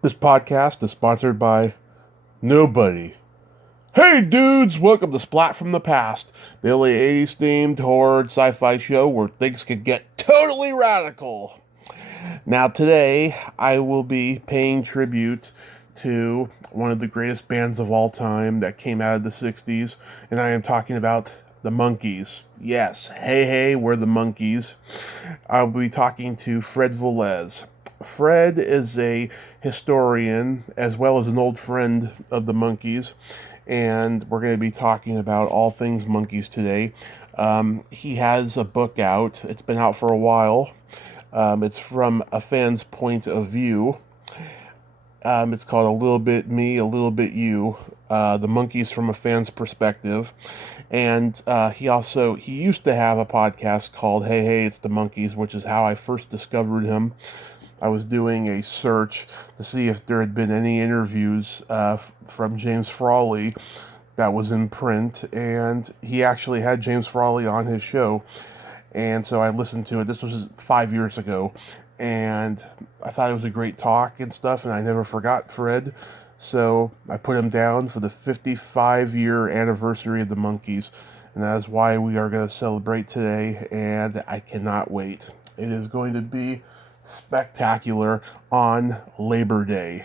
This podcast is sponsored by nobody. Hey dudes, welcome to Splat from the Past, the only 80s themed horror sci-fi show where things can get totally radical. Now today, I will be paying tribute to one of the greatest bands of all time that came out of the 60s, and I am talking about the Monkees. Yes, hey, we're the Monkees. I'll be talking to Fred Velez. Fred is a historian as well as an old friend of the Monkees, and we're going to be talking about all things Monkees today. He has a book out. It's been out for a while. It's from a fan's point of view. It's called A Little Bit Me, A Little Bit You. The Monkees from a fan's perspective. And he used to have a podcast called Hey, It's the Monkees, which is how I first discovered him. I was doing a search to see if there had been any interviews from James Frawley that was in print, and he actually had James Frawley on his show, and so I listened to it. This was 5 years ago, and I thought it was a great talk and stuff, and I never forgot Fred, so I put him down for the 55-year anniversary of the Monkees, and that is why we are going to celebrate today, and I cannot wait. It is going to be spectacular on Labor Day.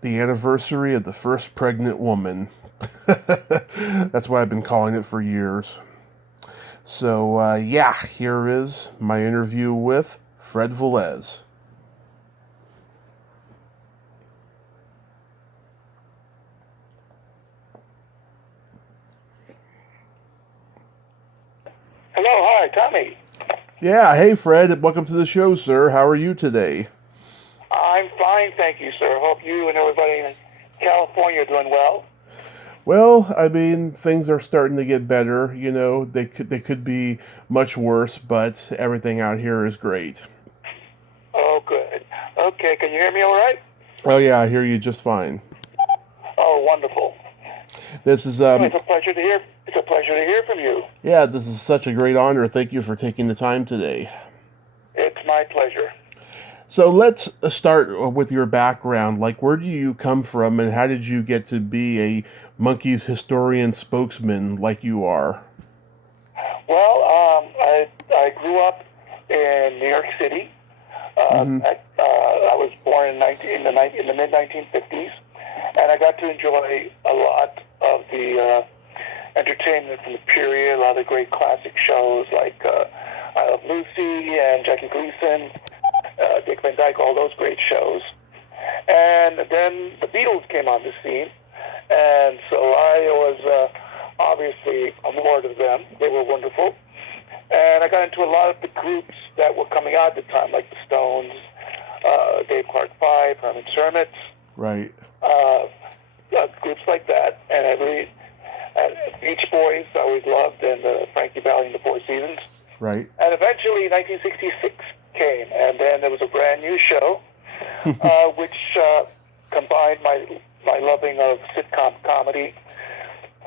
The anniversary of the first pregnant woman. That's why I've been calling it for years. So, here is my interview with Fred Velez. Hello, hi, Tommy. Yeah, hey Fred, welcome to the show, sir. How are you today? I'm fine, thank you, sir. Hope you and everybody in California are doing well. Well, I mean, things are starting to get better. You know, they could be much worse, but everything out here is great. Oh, good. Okay, can you hear me all right? Oh yeah, I hear you just fine. Oh, wonderful. This is Well, it's a pleasure to hear. It's a pleasure to hear from you. Yeah, this is such a great honor. Thank you for taking the time today. It's my pleasure. So let's start with your background. Like, where do you come from, and how did you get to be a Monkees historian spokesman like you are? Well, I grew up in New York City. Mm-hmm. I was born in the mid 1950s, and I got to enjoy a lot of the entertainment from the period. A lot of great classic shows like I Love Lucy and Jackie Gleason, Dick Van Dyke, all those great shows. And then the Beatles came on the scene, and so I was obviously a ward of them. They were wonderful. And I got into a lot of the groups that were coming out at the time, like the Stones, Dave Clark Five, Herman Shermits, Right. groups like that. And Beach Boys I always loved, and Frankie Valli and the Four Seasons. Right. And eventually 1966 came, and then there was a brand new show, which combined my loving of sitcom comedy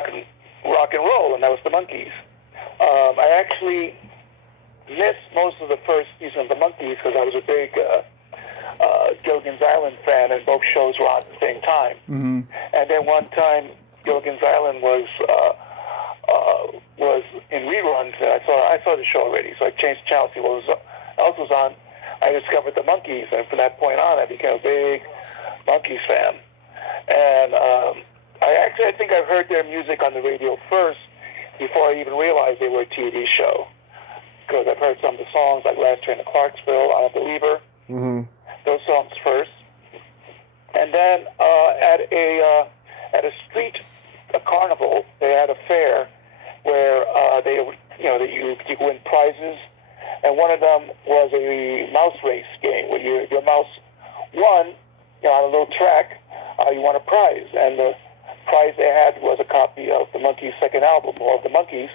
and rock and roll, and that was the Monkees. I actually missed most of the first season of the Monkees because I was a big Gilligan's Island fan, and both shows were on at the same time. Mm-hmm. And then one time, Gilligan's Island was in reruns, and I saw the show already, so I changed the channel to see what else was on. I discovered the Monkees, and from that point on, I became a big Monkees fan. And I think I heard their music on the radio first before I even realized they were a TV show, because I've heard some of the songs like Last Train to Clarksville, I'm a Believer, those songs first. And then at a street carnival, they had a fair where you could win prizes, and one of them was a mouse race game where your mouse won, on a little track, you won a prize, and the prize they had was a copy of the Monkees' second album, or of the Monkees.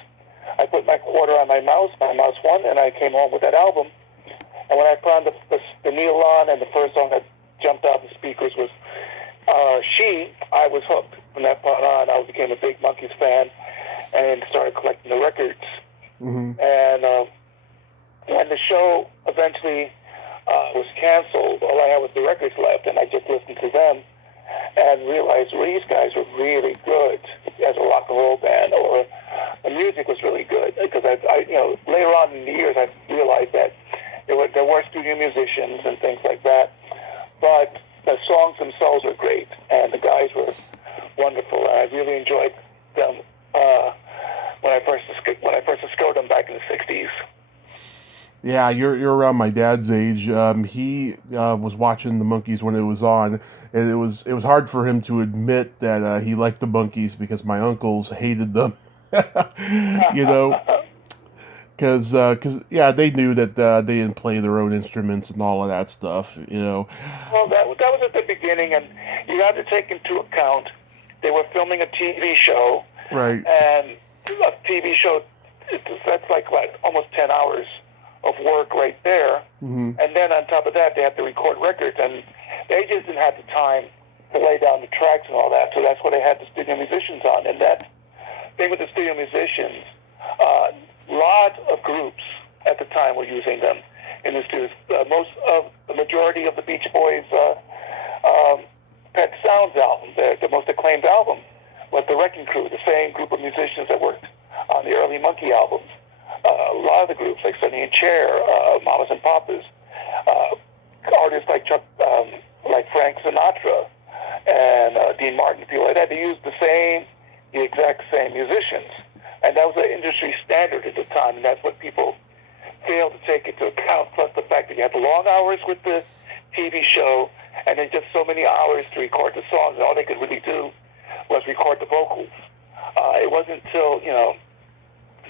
I put my quarter on my mouse won, and I came home with that album. And when I found the needle on, and the first song that jumped out the speakers was I was hooked. From that point on, I became a big Monkees fan and started collecting the records. Mm-hmm. And when the show eventually was canceled, all I had was the records left, and I just listened to them and realized these guys were really good as a rock and roll band, or the music was really good. Because I later on in the years, I realized that there were studio musicians and things like that, but the songs themselves were great, and the guys were wonderful, and I really enjoyed them when I first discovered them back in the '60s. Yeah, you're around my dad's age. He was watching the Monkees when it was on, and it was hard for him to admit that he liked the Monkees because my uncles hated them. You know, because yeah, they knew that they didn't play their own instruments and all of that stuff. You know. Well, that was at the beginning, and you have to take into account they were filming a TV show, Right. and a TV show that's like what, almost 10 hours of work right there. Mm-hmm. And then on top of that, they have to record records, and they just didn't have the time to lay down the tracks and all that. So that's what they had the studio musicians on. And that thing with the studio musicians, a lot of groups at the time were using them in the studios. The majority of the Beach Boys' Pet Sounds album, the most acclaimed album, was the Wrecking Crew, the same group of musicians that worked on the early Monkee albums. A lot of the groups, like Sonny and Cher, Mamas and Papas, artists like like Frank Sinatra and Dean Martin, people like that, they used the exact same musicians. And that was an industry standard at the time, and that's what people failed to take into account, plus the fact that you had the long hours with the TV show, and then just so many hours to record the songs, and all they could really do was record the vocals. It wasn't until,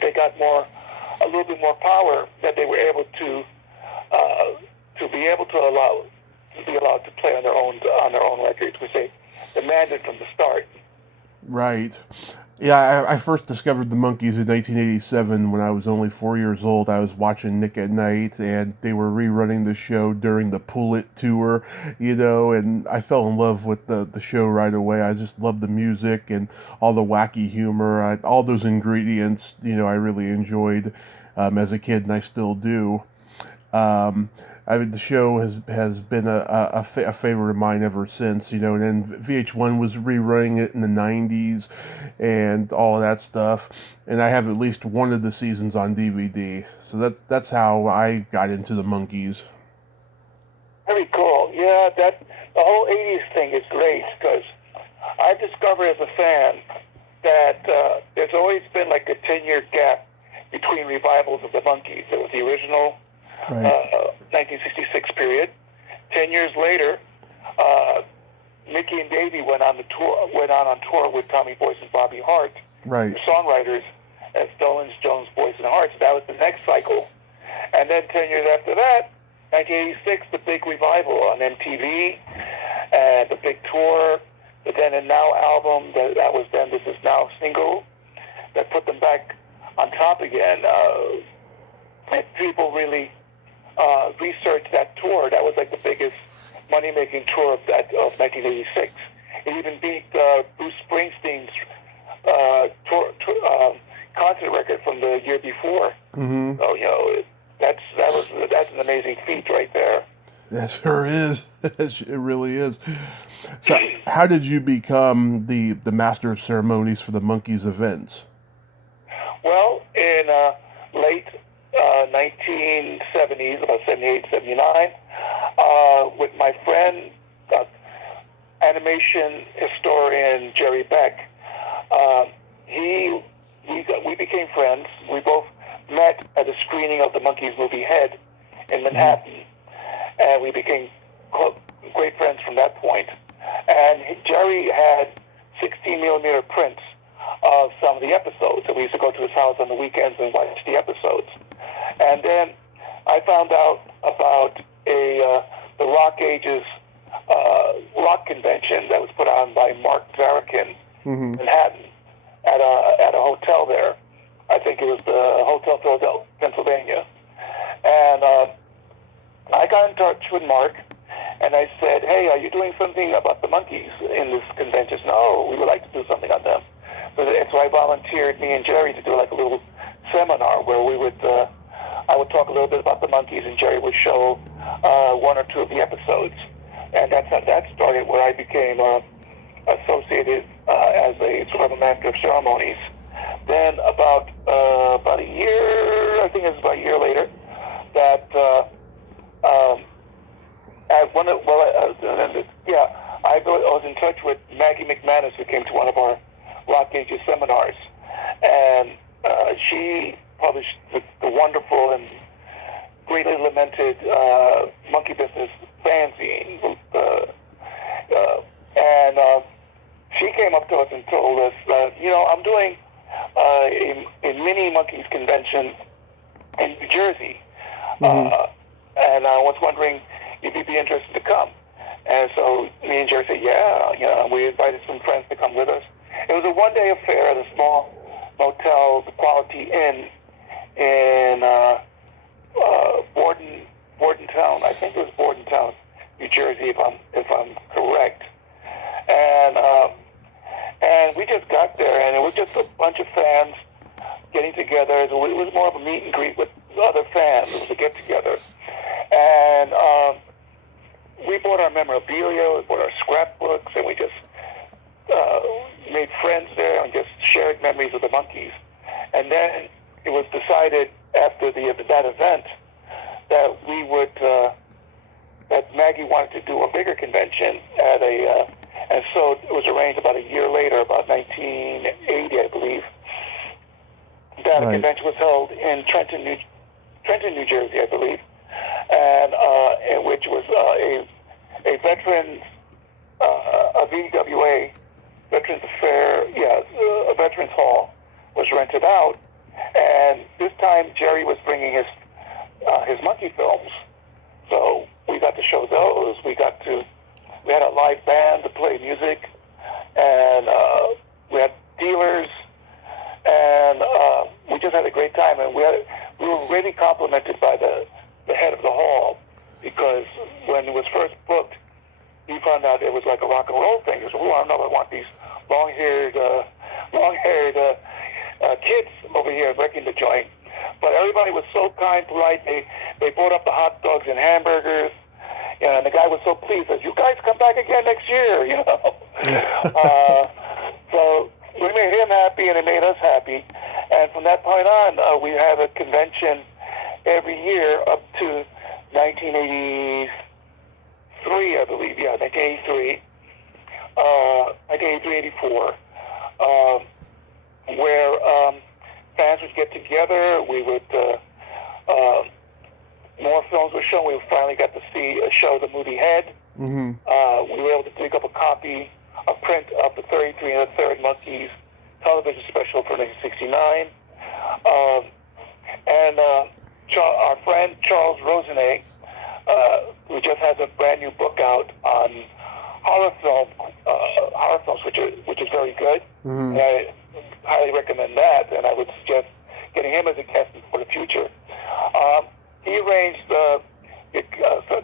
they got a little bit more power that they were able to be allowed to play on their own records, which they demanded from the start. Right. Yeah, I first discovered the Monkees in 1987 when I was only 4 years old. I was watching Nick at Night, and they were rerunning the show during the Pull It tour, and I fell in love with the show right away. I just loved the music and all the wacky humor, all those ingredients, I really enjoyed as a kid, and I still do. The show has been a favorite of mine ever since, and then VH1 was rerunning it in the 90s and all of that stuff, and I have at least one of the seasons on DVD, so that's how I got into the Monkees. Very cool. Yeah, the whole 80s thing is great, because I discovered as a fan that there's always been like a 10-year gap between revivals of the Monkees. There was the original 1966 period. 10 years later, Mickey and Davy went on tour with Tommy Boyce and Bobby Hart, Right. the songwriters, as Stones, Jones, Boyce, and Hart. So that was the next cycle. And then 10 years after that, 1986, the big revival on MTV, and the big tour, the Then and Now album, that was Then, This Is Now single, that put them back on top again. And people really researched that tour. That was like the biggest money-making tour of 1986. It even beat Bruce Springsteen's concert record from the year before. Mm-hmm. So that's an amazing feat right there. That sure is. It really is. So, how did you become the master of ceremonies for the Monkees events? Well, in late 1970s, about 78, 79, with my friend, animation historian Jerry Beck, we became friends. We both met at a screening of the Monkees movie Head in Manhattan, and we became great friends from that point. And Jerry had 16mm prints of some of the episodes, and we used to go to his house on the weekends and watch the episodes. And then I found out about the Rock Ages rock convention that was put on by Mark Zarakin in Manhattan at a hotel there. I think it was the Hotel Philadelphia, Pennsylvania. And I got in touch with Mark, and I said, "Hey, are you doing something about the Monkees in this convention?" No, we would like to do something on them. So I volunteered me and Jerry to do like a little seminar where I would talk a little bit about the Monkees, and Jerry would show one or two of the episodes. And that's how that started, where I became associated as a sort of a master of ceremonies. Then about a year, I think it was about a year later, that at one of, I was in touch with Maggie McManus, who came to one of our Rock Ages seminars, and she published the wonderful and greatly lamented Monkey Business fanzine, and she came up to us and told us that, I'm doing a mini Monkees convention in New Jersey, and I was wondering if you'd be interested to come. And so me and Jerry said, yeah, we invited some friends to come with us. It was a one-day affair at a small motel, the Quality Inn in Bordentown. I think it was Bordentown, New Jersey, if I'm correct. And we just got there, and it was just a bunch of fans getting together. It was more of a meet and greet with other fans. It was a get-together. And we bought our memorabilia, we bought our scrapbooks, and we just made friends there and just shared memories of the Monkees. And then it was decided after that event that we would, that Maggie wanted to do a bigger convention at and so it was arranged about a year later, about 1980, I believe, that a convention was held in Trenton, New Jersey, I believe, and in which was a veterans, a VWA, Veterans Affair, a Veterans Hall was rented out, and this time Jerry was bringing his Monkey films, so we got to show those. We had a live band to play music, and we had dealers, and we just had a great time. And we were really complimented by the head of the hall, because when it was first booked, he found out it was like a rock and roll thing. He said, "Oh, I don't know, I want these long-haired kids over here wrecking the joint." But everybody was so kind, polite. They brought up the hot dogs and hamburgers. And the guy was so pleased, says, "You guys come back again next year," So we made him happy, and it made us happy. And from that point on, we have a convention every year up to 1983, I believe. Yeah, 1983, 84, where fans would get together. We would more films were shown. We finally got to see a show, the movie Head. We were able to dig up a print of the 33 and the Third Monkees television special from 1969. And our friend Charles Rosenet, who just has a brand new book out on horror films, which is very good. And I highly recommend that, and I would suggest getting him as a guest for the future. He arranged a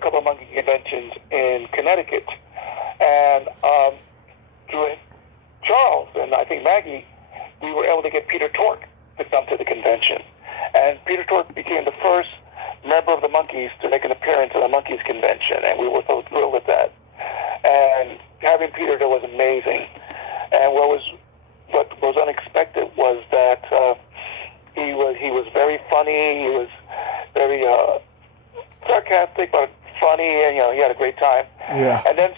couple of monkey conventions in Connecticut, and through Charles and I think Maggie, we were able to get Peter Tork to come to the convention. And Peter Tork became the first member of the Monkees to make an appearance at a Monkees convention, and we were so thrilled with that. And having Peter there was amazing. And what was unexpected was that he was very funny. He was very sarcastic, but funny, and he had a great time. Yeah. And then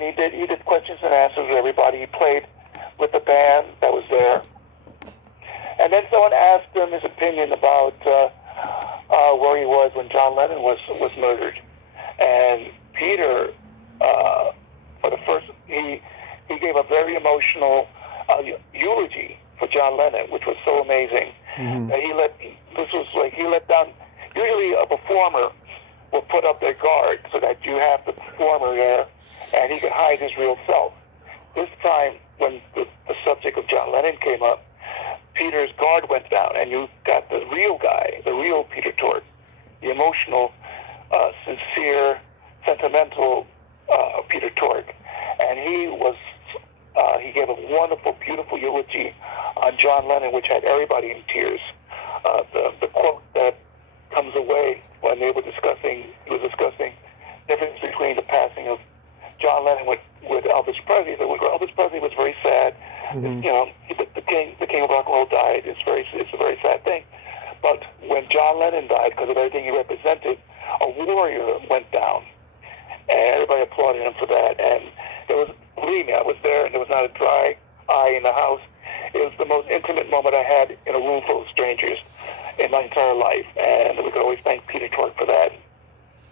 he did questions and answers with everybody. He played with the band that was there. And then someone asked him his opinion about where he was when John Lennon was murdered. And Peter, for the first, he gave a very emotional eulogy for John Lennon, which was so amazing. That he let down. Usually a performer will put up their guard so that you have the performer there, and he could hide his real self. This time, when the subject of John Lennon came up, Peter's guard went down, and you got the real guy, the real Peter Tork, the emotional, sincere, sentimental Peter Tork. And he gave a wonderful, beautiful eulogy on John Lennon, which had everybody in tears. The quote that comes away when he was discussing the difference between the passing of John Lennon with Elvis Presley. That Elvis Presley was very sad. Mm-hmm. You know, the king of rock and roll died. It's a very sad thing. But when John Lennon died, because of everything he represented, a warrior went down, and everybody applauded him for that. And there was, believe me, I was there, and there was not a dry eye in the house. It was the most intimate moment I had in a room full of strangers in my entire life, and we could always thank Peter Tork for that.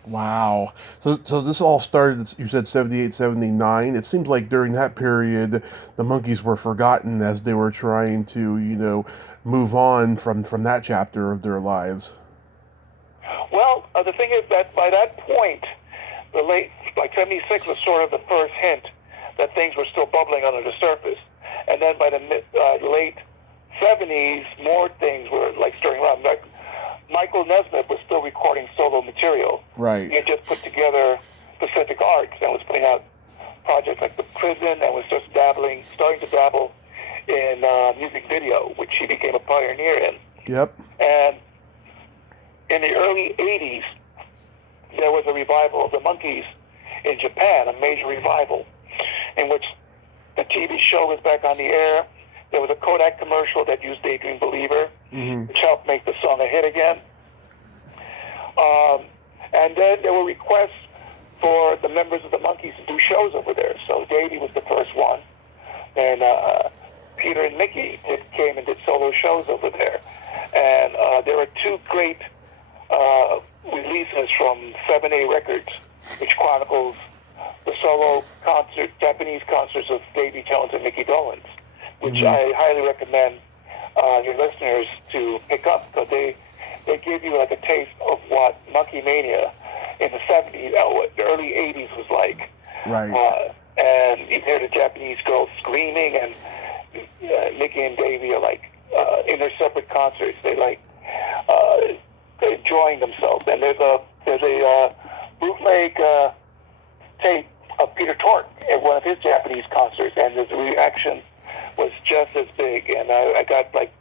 Wow. So this all started, you said 78, 79. It seems like during that period, the Monkees were forgotten as they were trying to, move on from that chapter of their lives. Well, the thing is that by that point, like 76 was sort of the first hint that things were still bubbling under the surface. And then by the late 70s, more things were like stirring around. Like Michael Nesmith was still recording solo material. Right. He had just put together Pacific Arts and was putting out projects like The Prison, and was just starting to dabble in music video, which he became a pioneer in. Yep. And in the early 80s, there was a revival of the Monkees in Japan, a major revival, in which the TV show was back on the air. There was a Kodak commercial that used Daydream Believer, Mm-hmm. which helped make the song a hit again. And then there were requests for the members of the Monkees to do shows over there. So Davy was the first one. And Peter and Mickey came and did solo shows over there. And there were two great releases from 7A Records, which chronicles the solo Japanese concerts of Davy Jones and Mickey Dolenz, which Mm-hmm. I highly recommend your listeners to pick up, because they give you like a taste of what Monkey Mania in the 70s, the early 80s was like. Right. And you hear the Japanese girls screaming, and Mickey and Davy are like in their separate concerts. They're enjoying themselves. And there's a bootleg tape of Peter Tork at one of his Japanese concerts, and his reaction was just as big. And I got like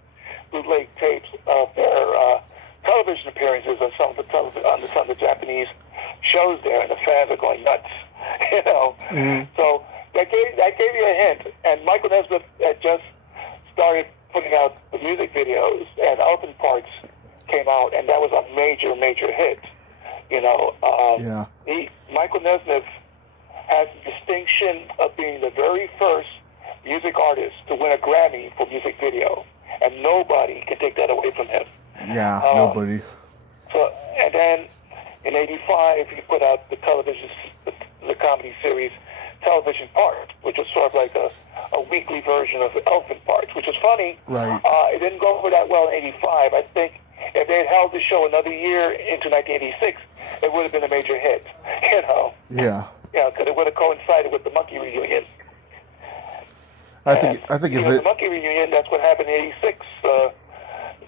bootleg tapes of their television appearances on some of the Japanese shows there, and the fans are going nuts. Mm-hmm. So that gave you a hint. And Michael Nesmith had just started putting out the music videos, and Elephant Parts came out, and that was a major hit. Yeah. Michael Nesmith has the distinction of being the very first music artist to win a Grammy for music video, and nobody can take that away from him. Yeah, nobody. So, and then in '85, he put out the comedy series Television Parts, which was sort of like a weekly version of Elephant Parts, which is funny. Right. It didn't go over that well in '85. I think if they had held the show another year into 1986, it would have been a major hit. Yeah. Yeah, because it would have coincided with the Monkey reunion. I think if the Monkey reunion, that's what happened in '86.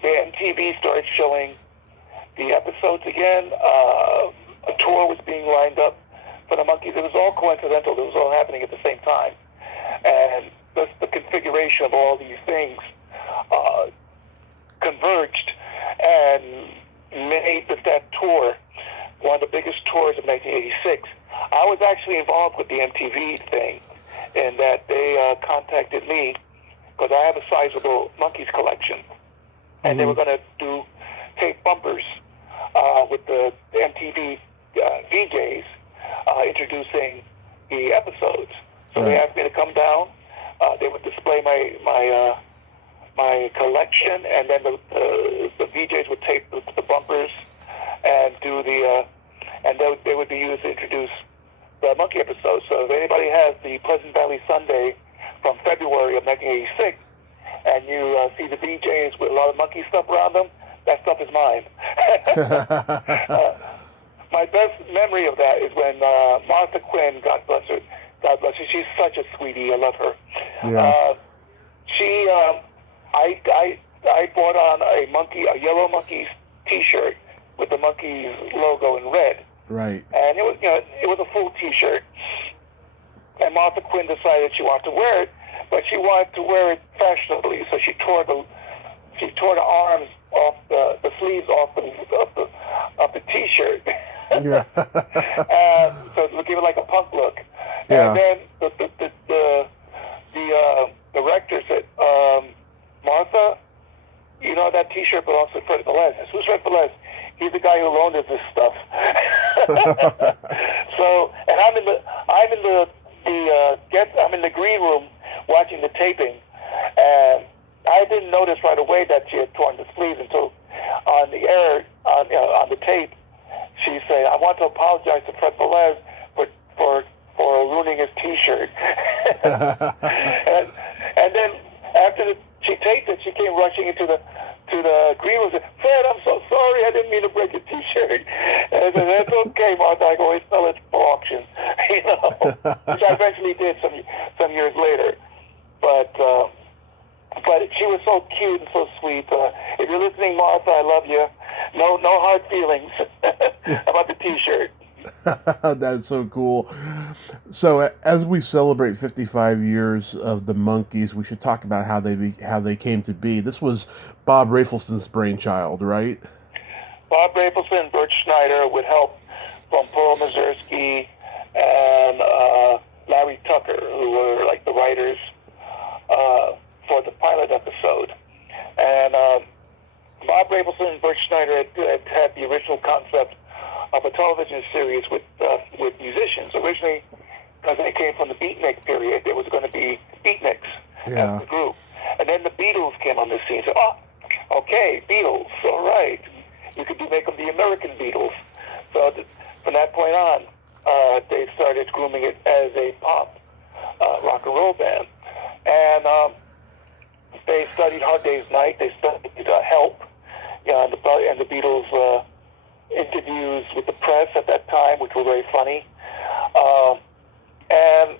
The MTV started showing the episodes again. A tour was being lined up for the Monkees. It was all coincidental. It was all happening at the same time. And the configuration of all these things converged and made that tour one of the biggest tours of 1986. I was actually involved with the MTV thing, in that they contacted me because I have a sizable Monkees collection, and they were going to do tape bumpers with the MTV VJs introducing the episodes. So they asked me to come down. They would display my collection, and then the VJs would tape the bumpers and do and they would be used to introduce the Monkey episodes. So if anybody has the Pleasant Valley Sunday from February of 1986, and you see the VJs with a lot of Monkey stuff around them, that stuff is mine. My best memory of that is when Martha Quinn, God bless her, she's such a sweetie, I love her. Yeah. I bought on a yellow Monkees T-shirt with the Monkees logo in red. Right. And it was a full T-shirt. And Martha Quinn decided she wanted to wear it, but she wanted to wear it fashionably, so she tore the arms the sleeves off the T-shirt. Yeah. So it would give it like a punk look. Yeah. And then the rector said, Martha, you know that T-shirt belongs to Fred Velez. I said, who's Fred Velez? He's the guy who loaned us this stuff. So, and I'm in the green room watching the taping, and I didn't notice right away that she had torn the sleeves until on the air, on the tape, she said, I want to apologize to Fred Velez for ruining his T-shirt. and then after she taped it, she came rushing into the green room and said, Fred, I'm so sorry, I didn't mean to break your T-shirt. And I said, that's okay, Martha, I can always sell it for auction. Which I eventually did some years later. But she was so cute and so sweet. If you're listening, Martha, I love you. No hard feelings about the T-shirt. That's so cool. So as we celebrate 55 years of the Monkees, we should talk about how they came to be. This was Bob Rafelson's brainchild, right? Bob Rafelson and Bert Schneider with help from Paul Mazursky and Larry Tucker, who were like the writers for the pilot episode. And Bob Rafelson and Bert Schneider had the original concept of a television series with musicians. Originally, because they came from the beatnik period, there was going to be beatniks as the group. And then the Beatles came on the scene. So, okay, Beatles, all right. You could make them the American Beatles. So from that point on, they started grooming it as a pop rock and roll band. And they studied Hard Day's Night. They studied Help, and the Beatles' interviews with the press at that time, which were very funny. And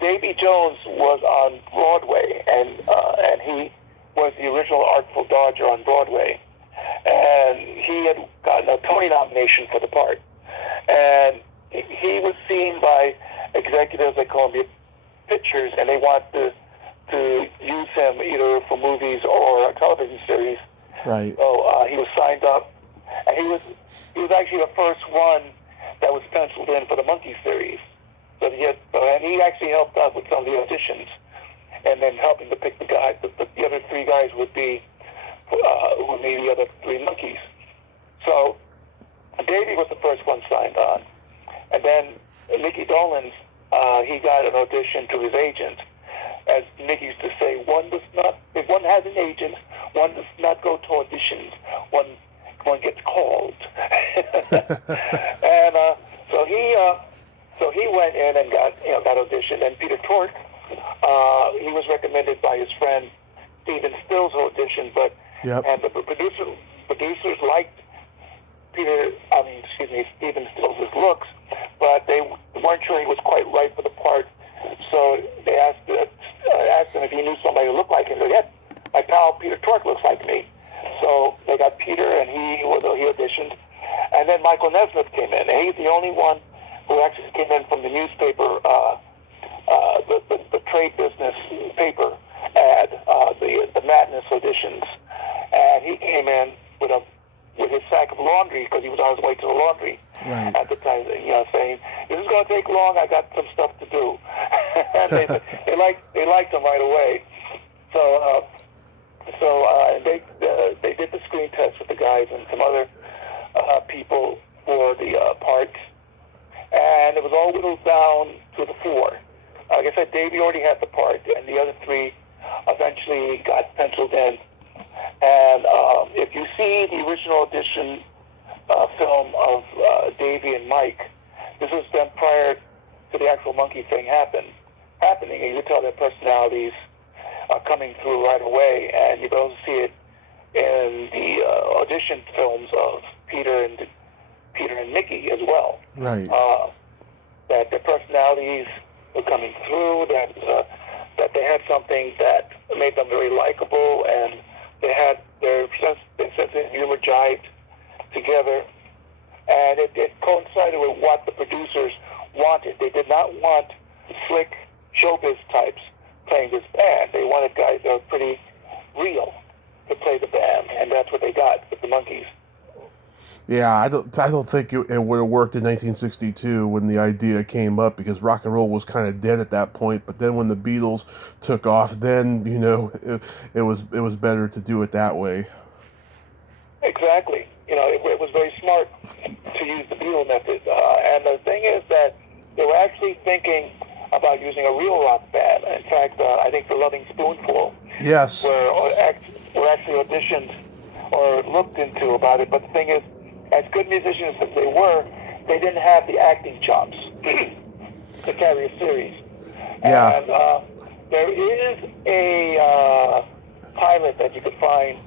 Davy Jones was on Broadway, and he was the original Artful Dodger on Broadway. And he had gotten a Tony nomination for the part. And he was seen by executives at Columbia Pictures, and they wanted to use him either for movies or a television series. Right. So he was signed up, and he was actually the first one that was penciled in for the Monkees series. So and he actually helped out with some of the auditions, and then helping to pick the guys. The other three guys would be the other three Monkees. So Davy was the first one signed on, and then Mickey Dolenz, he got an audition to his agent. As Mickey used to say, if one has an agent, one does not go to auditions. One gets called. And so he went in and got auditioned. And Peter Tork, he was recommended by his friend Stephen Stills' audition, and the producers liked Stephen Stills' looks, but they weren't sure he was quite right for the part. So they asked him if he knew somebody who looked like him. He said, yeah, my pal Peter Tork looks like me. So they got Peter, and he auditioned. And then Michael Nesmith came in, and he's the only one who actually came in from the newspaper, the trade business paper ad, the Madness auditions. And he came in with his sack of laundry, because he was on his way to the laundry at the time, saying, this is going to take long, I got some stuff to do. And they liked him right away. So they did the screen test with the guys and some other people for the parts, and it was all whittled down to the four. Like I said, Davey already had the part, and the other three eventually got penciled in. And if you see the original audition film of Davey and Mike, this was done prior to the actual Monkee thing happening, and you could tell their personalities are coming through right away, and you can also see it in the audition films of Peter and Mickey as well. Right. That their personalities were coming through, that they had something that made them very likable, and they had their sense of humor jived together, and it coincided with what the producers wanted. They did not want slick showbiz types playing this band. They wanted guys that were pretty real. to play the band, and that's what they got with the Monkees. Yeah, I don't think it would have worked in 1962 when the idea came up, because rock and roll was kind of dead at that point. But then when the Beatles took off, then it was better to do it that way. Exactly. It was very smart to use the Beatle method. And the thing is that they were actually thinking about using a real rock band. In fact, I think the Loving Spoonful Yes. were actually auditioned or looked into about it. But the thing is, as good musicians as they were, they didn't have the acting chops to carry a series. Yeah. And there is a pilot that you could find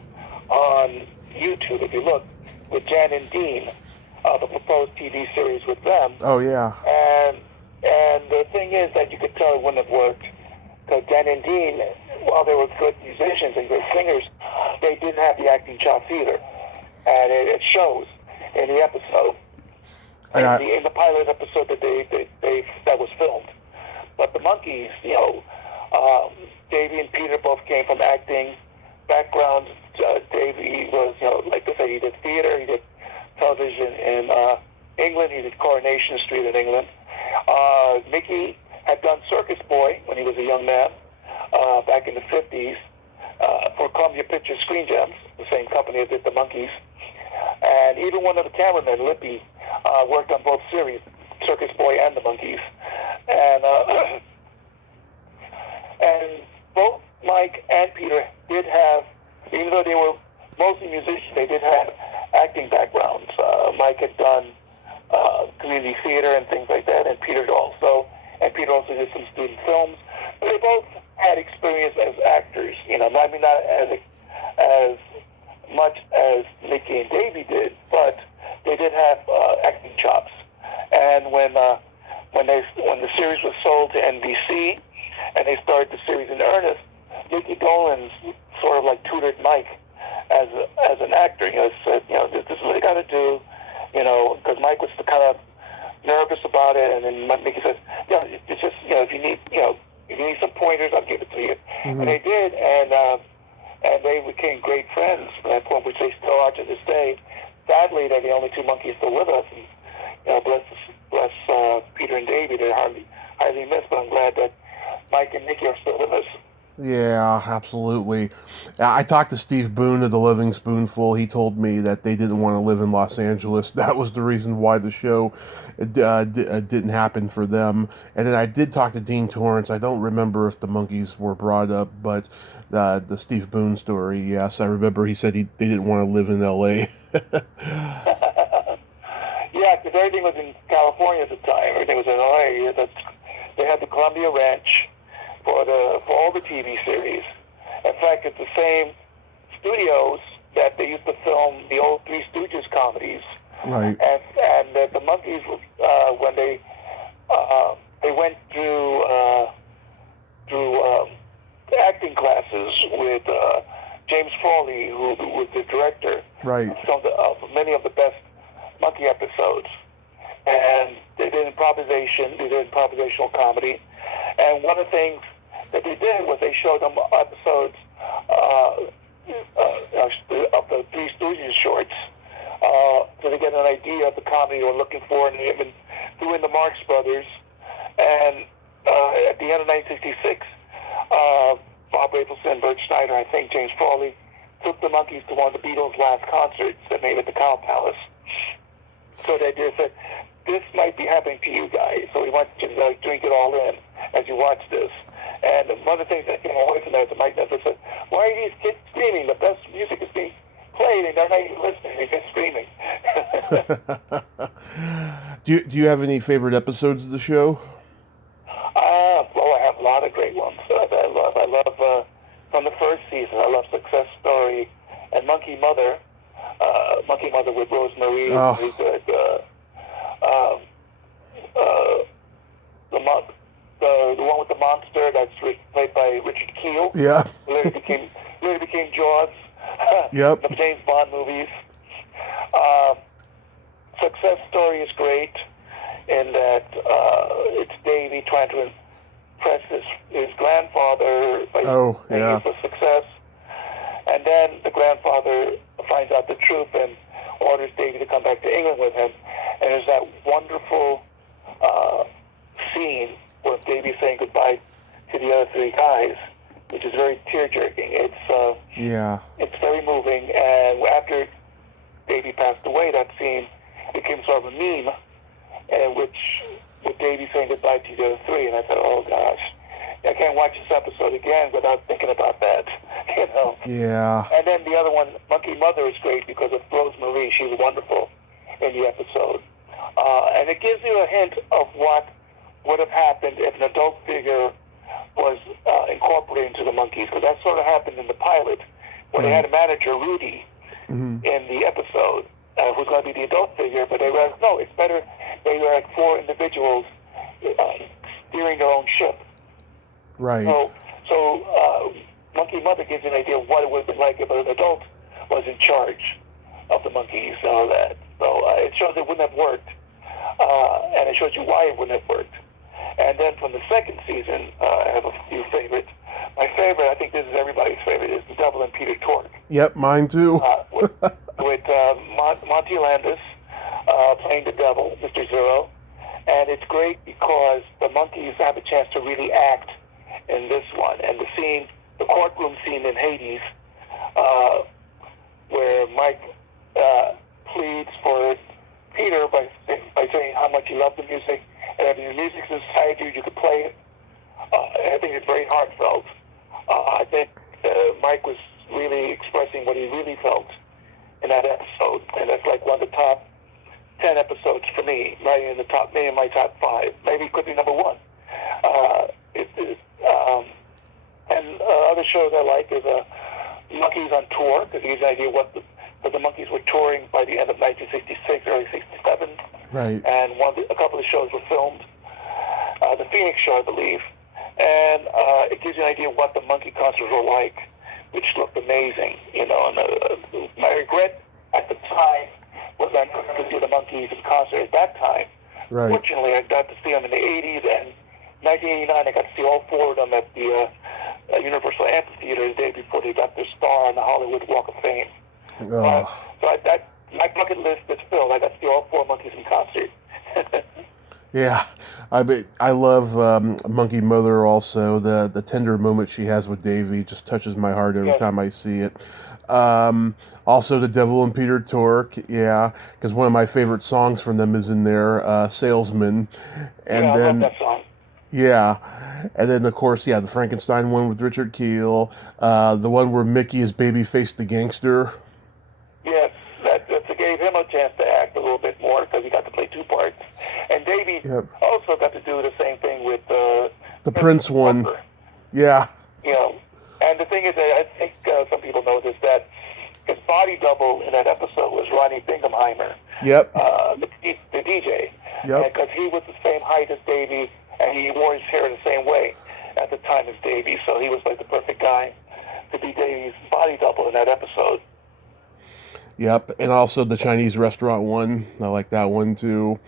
on YouTube if you look, with Jan and Dean, the proposed TV series with them. Oh yeah. And the thing is that you could tell it wouldn't have worked, because Jan and Dean, while they were good musicians and good singers, they didn't have the acting chops either, and it shows in the episode, in the pilot episode that was filmed. But the Monkees, Davy and Peter both came from acting backgrounds. Davy was, like I said, he did theater, he did television in England, he did Coronation Street in England. Mickey had done Circus Boy when he was a young man, back in the 50s, for Columbia Pictures Screen Gems, the same company that did the Monkees. And even one of the cameramen, Lippy, worked on both series, Circus Boy and the Monkees. And both Mike and Peter did have, even though they were mostly musicians, they did have acting backgrounds. Mike had done community theater and things like that, and Peter also did some student films. But they both had experience as actors, not as much as Mickey and Davy did, but they did have acting chops. And when the series was sold to NBC and they started the series in earnest, Mickey Dolenz sort of like tutored Mike as an actor. Said, this is what you got to do, because Mike was kind of nervous about it, and then Mickey says, it's just, if you need some pointers, I'll give it to you. Mm-hmm. And they did, and they became great friends from that point, which they still are to this day. Sadly, they're the only two Monkees still with us, and bless Peter and Davy. They're highly missed, but I'm glad that Mike and Mickey are still with us. Yeah, absolutely. I talked to Steve Boone of the Living Spoonful. He told me that they didn't want to live in Los Angeles. That was the reason why the show didn't happen for them. And then I did talk to Dean Torrance. I don't remember if the Monkees were brought up, but the Steve Boone story, yes, I remember he said they didn't want to live in L.A. Yeah, because everything was in California at the time. Everything was in L.A. They had the Columbia Ranch for all the TV series. In fact, it's the same studios that they used to film the old Three Stooges comedies. Right. And the Monkees, when they went through acting classes with James Frawley, who was the director, right, of many of the best Monkey episodes. And they did improvisational comedy. And one of the things that they did was they showed them episodes of the Three Stooges shorts, so they get an idea of the comedy they were looking for, and they even threw in the Marx Brothers. And at the end of 1966, Bob Rafelson, Bert Schneider, I think James Frawley, took the Monkees to one of the Beatles' last concerts that made at the Cow Palace. So they just said, this might be happening to you guys, so we want you to drink it all in as you watch this. And one of the things that came away from that is Mike Nestor said, why are these kids screaming? The best music is being played, and they're not even listening. They're just screaming. Do you have any favorite episodes of the show? Well, I have a lot of great ones that I love from the first season. I love Success Story and Monkey Mother. Monkey Mother with Rosemary. Oh. The one with the monster that's played by Richard Keel. Yeah. Later became Jaws. Yep. The James Bond movies. Success Story is great in that it's Davy trying to impress his grandfather by making a success. And then the grandfather finds out the truth and orders Davy to come back to England with him. And there's that wonderful scene where Davy's saying goodbye to the other three guys, which is very tear-jerking. It's very moving. And after Davy passed away, that scene became sort of a meme, and with Davy saying goodbye to the other three. And I thought, oh gosh, I can't watch this episode again without thinking about that, you know. Yeah. And then the other one, Monkey Mother, is great because of Rosemary. She's wonderful in the episode. And it gives you a hint of what would have happened if an adult figure was incorporated into the Monkees, because that sort of happened in the pilot, where they had a manager, Rudy, in the episode, who's going to be the adult figure, but they were, no, it's better, they were like four individuals steering their own ship. Right. So Monkey Mother gives you an idea of what it would have been like if an adult was in charge of the Monkees and all that. So it shows it wouldn't have worked, and it shows you why it wouldn't have worked. And then from the second season, I have a few favorites. My favorite, I think this is everybody's favorite, is The Devil and Peter Tork. Yep, mine too. with Monty Landis playing the devil, Mr. Zero. And it's great because the Monkees have a chance to really act in this one. And the courtroom scene in Hades, where Mike pleads for Peter by saying how much he loved the music, and if the music's inside you, you could play it. I think it's very heartfelt. I think Mike was really expressing what he really felt in that episode, and that's like one of the top 10 episodes for me, right in the top, maybe in my top 5. Maybe it could be number 1. And other shows I like is Monkees on Tour, because it gives you an idea what the Monkees were touring by the end of 1966, early 67. Right. And a couple of shows were filmed. The Phoenix show, I believe. And it gives you an idea of what the Monkee concerts were like, which looked amazing, you know. And my regret at the time was I never got to see the Monkees in concert at that time. Right. Fortunately, I got to see them in the 80s, and 1989 I got to see all 4 of them at the Universal Amphitheater the day before they got their star on the Hollywood Walk of Fame. Oh. My bucket list is filled. I got to see all 4 Monkees in concert. Yeah, I love Monkey Mother also. The tender moment she has with Davy just touches my heart every time I see it. Also, The Devil and Peter Tork, yeah, because one of my favorite songs from them is in there, Salesman. And I then, love that song. Yeah, and then of course, the Frankenstein one with Richard Kiel, the one where Mickey is babyface the gangster. Yes, that gave him a chance to act a little bit more because he got to play 2 parts. And Davy also got to do the same thing with the Prince one. Walker. Yeah. You know, and the thing is that I think some people know this, that his body double in that episode was Ronnie Bingham-Heimer. Yep. The DJ. Yep. Because he was the same height as Davy, and he wore his hair the same way at the time as Davy, so he was like the perfect guy to be Davy's body double in that episode. Yep, and also the Chinese restaurant one. I like that one too.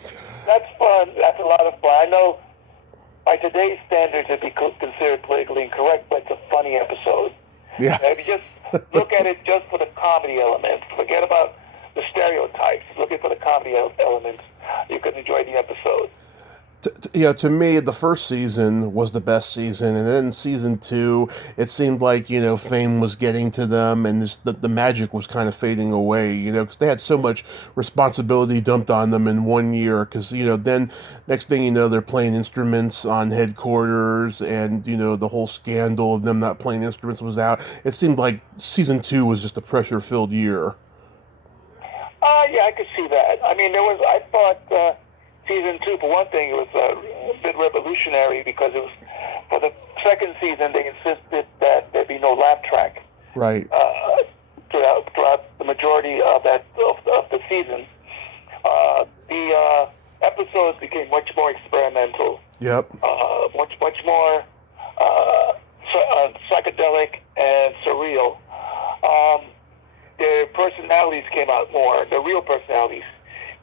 That's fun. That's a lot of fun. I know by today's standards it'd be considered politically incorrect, but it's a funny episode. Yeah. If you just look at it just for the comedy elements, forget about the stereotypes, look at it for the comedy elements, you could enjoy the episode. To me, the first season was the best season, and then season 2, it seemed like, fame was getting to them, and the magic was kind of fading away, because they had so much responsibility dumped on them in 1 year, because, then next thing you know, they're playing instruments on headquarters, and, the whole scandal of them not playing instruments was out. It seemed like season 2 was just a pressure-filled year. Yeah, I could see that. I mean, I thought... Season 2, for one thing, it was a bit revolutionary because it was, for the second season, they insisted that there be no laugh track. Right. Throughout the majority of the season. The episodes became much more experimental. Yep. Much more psychedelic and surreal. Their personalities came out more, the real personalities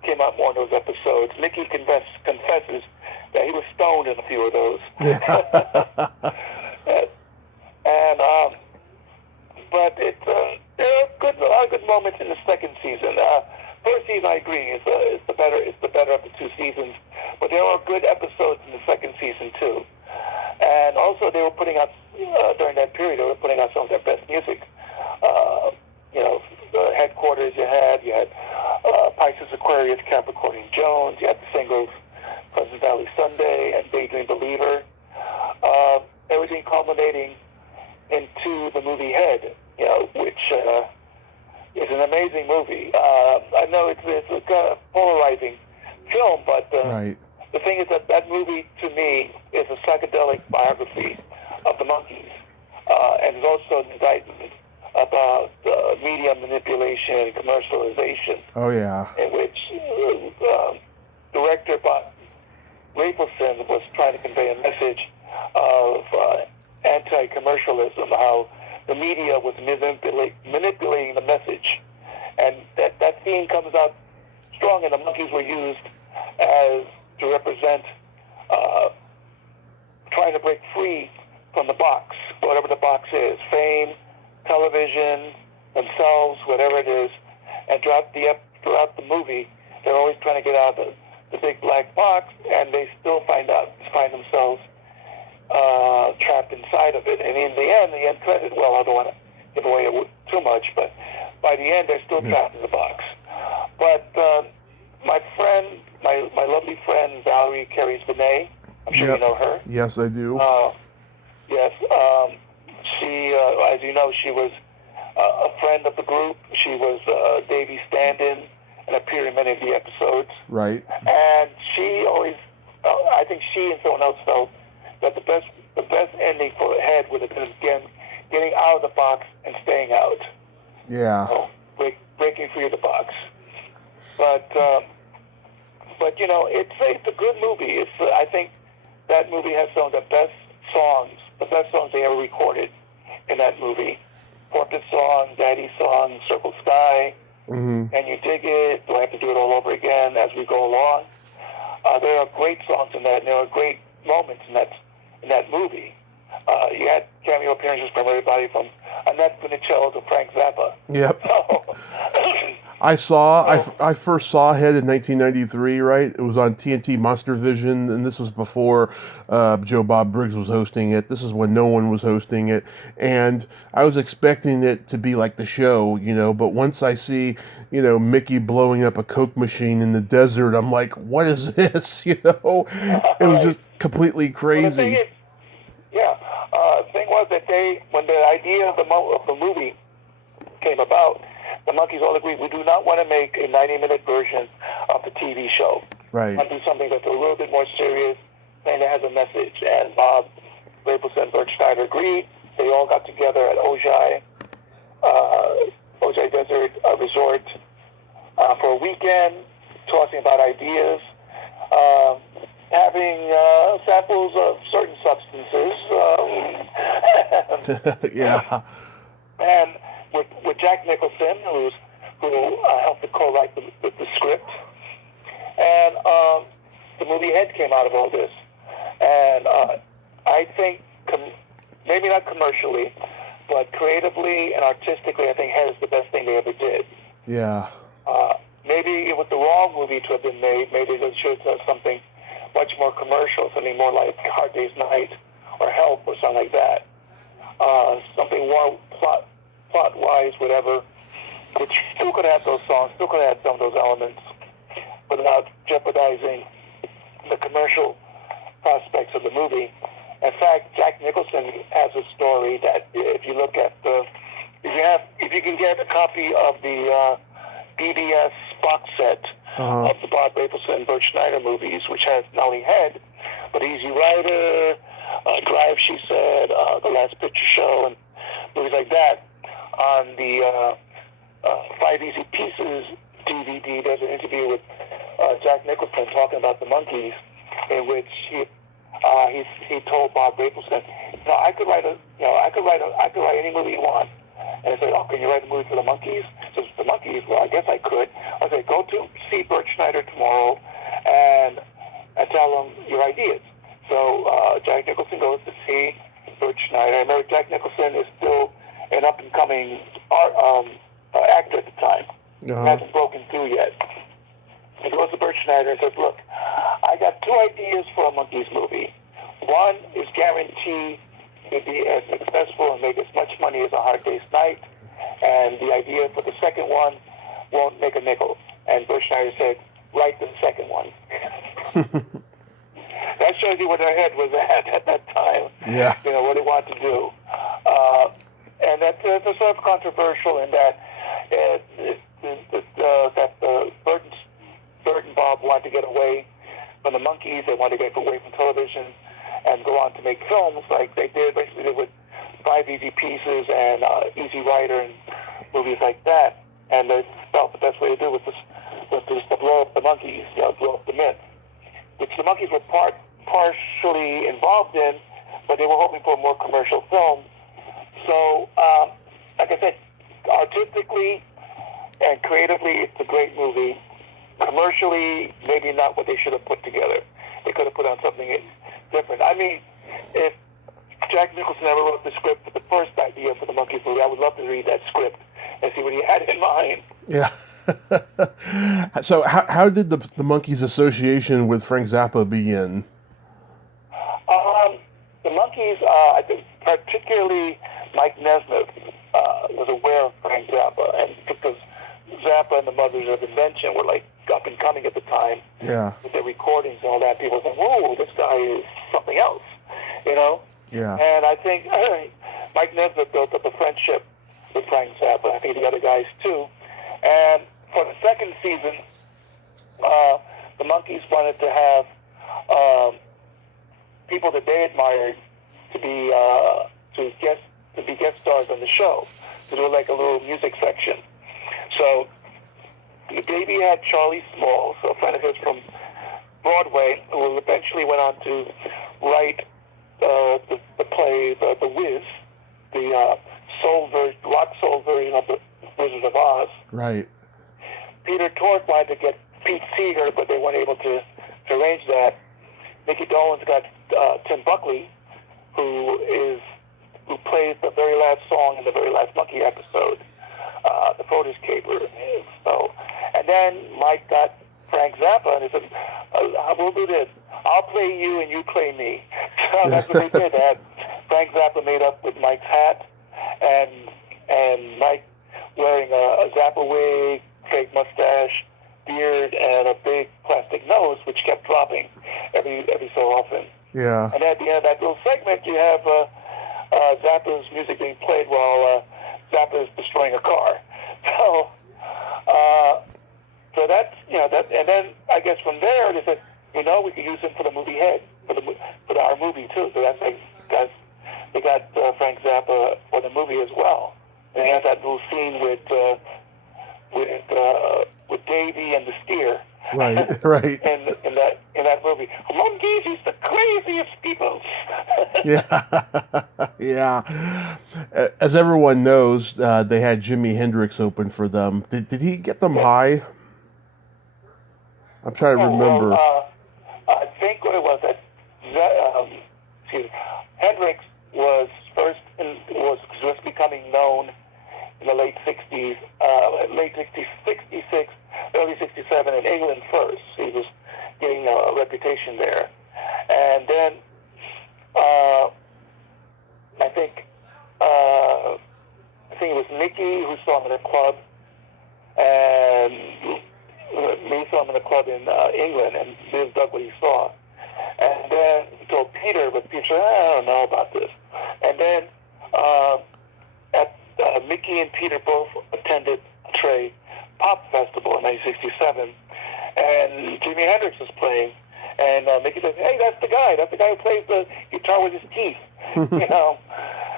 came out more in those episodes. Mickey confesses that he was stoned in a few of those. But first season, I agree, is the better of the two seasons. But there are good episodes in the second season too. And also, they were putting out during that period. They were putting out some of their best music. The Headquarters you had Pisces, Aquarius, Capricorn, and Jones. You had the singles Pleasant Valley Sunday and Daydream Believer. Everything culminating into the movie Head, which is an amazing movie. I know it's a kind of polarizing film, but Right. the thing is that movie, to me, is a psychedelic biography of the Monkees. And it's also an indictment about media manipulation and commercialization, Oh, yeah. in which director Bob Rapelson was trying to convey a message of anti-commercialism, how the media was manipulating the message. And that theme comes out strong, and the Monkees were used to represent trying to break free from the box, whatever the box is, fame, television, themselves, whatever it is. And throughout the movie, they're always trying to get out of the big black box, and they still find themselves trapped inside of it. And in the end credit, well, I don't want to give away too much, but by the end, they're still trapped in the box. But my lovely friend, Valerie Carries-Benet, I'm sure you know her. Yes, I do. Yes. She, as you know, she was a friend of the group. She was Davy's stand-in and appeared in many of the episodes. Right. And she always, I think she and someone else felt that the best ending for Head would have been getting out of the box and staying out. Yeah. Breaking free of the box. But it's a good movie. I think that movie has some of the best songs they ever recorded in that movie. Porpoise Song, Daddy Song, Circle Sky, Mm-hmm. and You Dig It, Do I Have to Do It All Over Again, As We Go Along. There are great songs in that, and there are great moments in that movie. You had cameo appearances from everybody from Annette Funicello to Frank Zappa. Yep. So, I first saw Head in 1993, right? It was on TNT Monster Vision, and this was before Joe Bob Briggs was hosting it. This is when no one was hosting it. And I was expecting it to be like the show, but once I see, Mickey blowing up a Coke machine in the desert, I'm like, what is this? It was just completely crazy. Well, the thing was that when the idea of the movie came about, the Monkees all agreed, we do not want to make a 90-minute version of the TV show. Right. We want to do something that's a little bit more serious, something that has a message. And Bob Rapelson and Bert Schneider agreed. They all got together at Ojai Desert Resort for a weekend, talking about ideas, having samples of certain substances. Yeah. And with Jack Nicholson, who helped to co-write the script. And the movie Head came out of all this. And I think, maybe not commercially, but creatively and artistically, I think Head is the best thing they ever did. Yeah. Maybe it was the wrong movie to have been made. Maybe they should have something much more commercial, something more like Hard Day's Night or Help or something like that. Something more plot-wise, whatever, which still could have those songs, still could have some of those elements without jeopardizing the commercial prospects of the movie. In fact, Jack Nicholson has a story that if you look at if you can get a copy of the BBS box set of the Bob Rapelson, Bert Schneider movies, which has not only Head, but Easy Rider, Drive, She Said, The Last Picture Show, and movies like that. On the Five Easy Pieces DVD, there's an interview with Jack Nicholson talking about the Monkees, in which he told Bob Rapelson, I could write any movie you want. And I said, can you write a movie for the Monkees? He says, the Monkees? Well, I guess I could. I said, go to see Bert Schneider tomorrow and tell him your ideas. So Jack Nicholson goes to see Bert Schneider. I remember Jack Nicholson is still an up-and-coming actor at the time. He hasn't broken through yet. he goes to Bert Schneider and says, look, I got 2 ideas for a Monkees movie. One is guaranteed to be as successful and make as much money as A Hard Day's Night. And the idea for the second one won't make a nickel. And Bert Schneider said, write the second one. That shows you where their head was at that time. Yeah. You know, what they wanted to do. And that's sort of controversial in that Bert and Bob wanted to get away from the Monkees. They wanted to get away from television and go on to make films like they did. Basically, they would 5 Easy Pieces and Easy Rider and movies like that. And they felt the best way to do it was just to blow up the Monkees, blow up the myth, which the Monkees were partially involved in, but they were hoping for a more commercial film. So, like I said, artistically and creatively, it's a great movie. Commercially, maybe not what they should have put together. They could have put on something different. I mean, if Jack Nicholson ever wrote the script for the first idea for the Monkees movie, I would love to read that script and see what he had in mind. Yeah. So how did the Monkees' association with Frank Zappa begin? The Monkees, I think particularly Mike Nesmith was aware of Frank Zappa, and because Zappa and the Mothers of Invention were like up and coming at the time. Yeah. With their recordings and all that, people said, "Whoa, this guy is something else," you know. Yeah. And I think Mike Nesmith built up a friendship with Frank Zappa. I think the other guys too. And for the second season, the Monkees wanted to have people that they admired to be guest stars on the show, to do like a little music section. So Davy had Charlie Smalls, a friend of his from Broadway, who eventually went on to write the play The Wiz, the rock soul version of the Wizard of Oz. Right. Peter Tork wanted to get Pete Seeger, but they weren't able to arrange that. Mickey Dolenz got Tim Buckley, who plays the very last song in the very last Monkey episode, the Photos Caper. So, and then Mike got Frank Zappa, and he said, "We'll do this. I'll play you, and you play me." So that's what they did. They had Frank Zappa made up with Mike's hat, and Mike wearing a Zappa wig, fake mustache, beard, and a big plastic nose, which kept dropping every so often. Yeah. And at the end of that little segment, you have Zappa's music being played while Zappa is destroying a car. So that's that. And then I guess from there they said, we could use him for the movie Head, for our movie too. So that's like they got Frank Zappa for the movie as well. And they had that little scene with Davy and the steer. Right, right. in that movie, Monkees is the craziest people. Yeah, yeah. As everyone knows, they had Jimi Hendrix open for them. Did he get them high? I'm trying to remember. I think what it was that Hendrix was just becoming known in the late 60s, late 66, early 67 in England first. He was getting a reputation there. And then I think it was Mickey who saw him in a club, and me saw him in a club in England, and Liv dug what he saw. And then he told Peter, but Peter said, I don't know about this. And then Mickey and Peter both attended Trey Pop Festival in 1967, and Jimi Hendrix was playing, and Mickey said, "Hey, that's the guy who plays the guitar with his teeth,"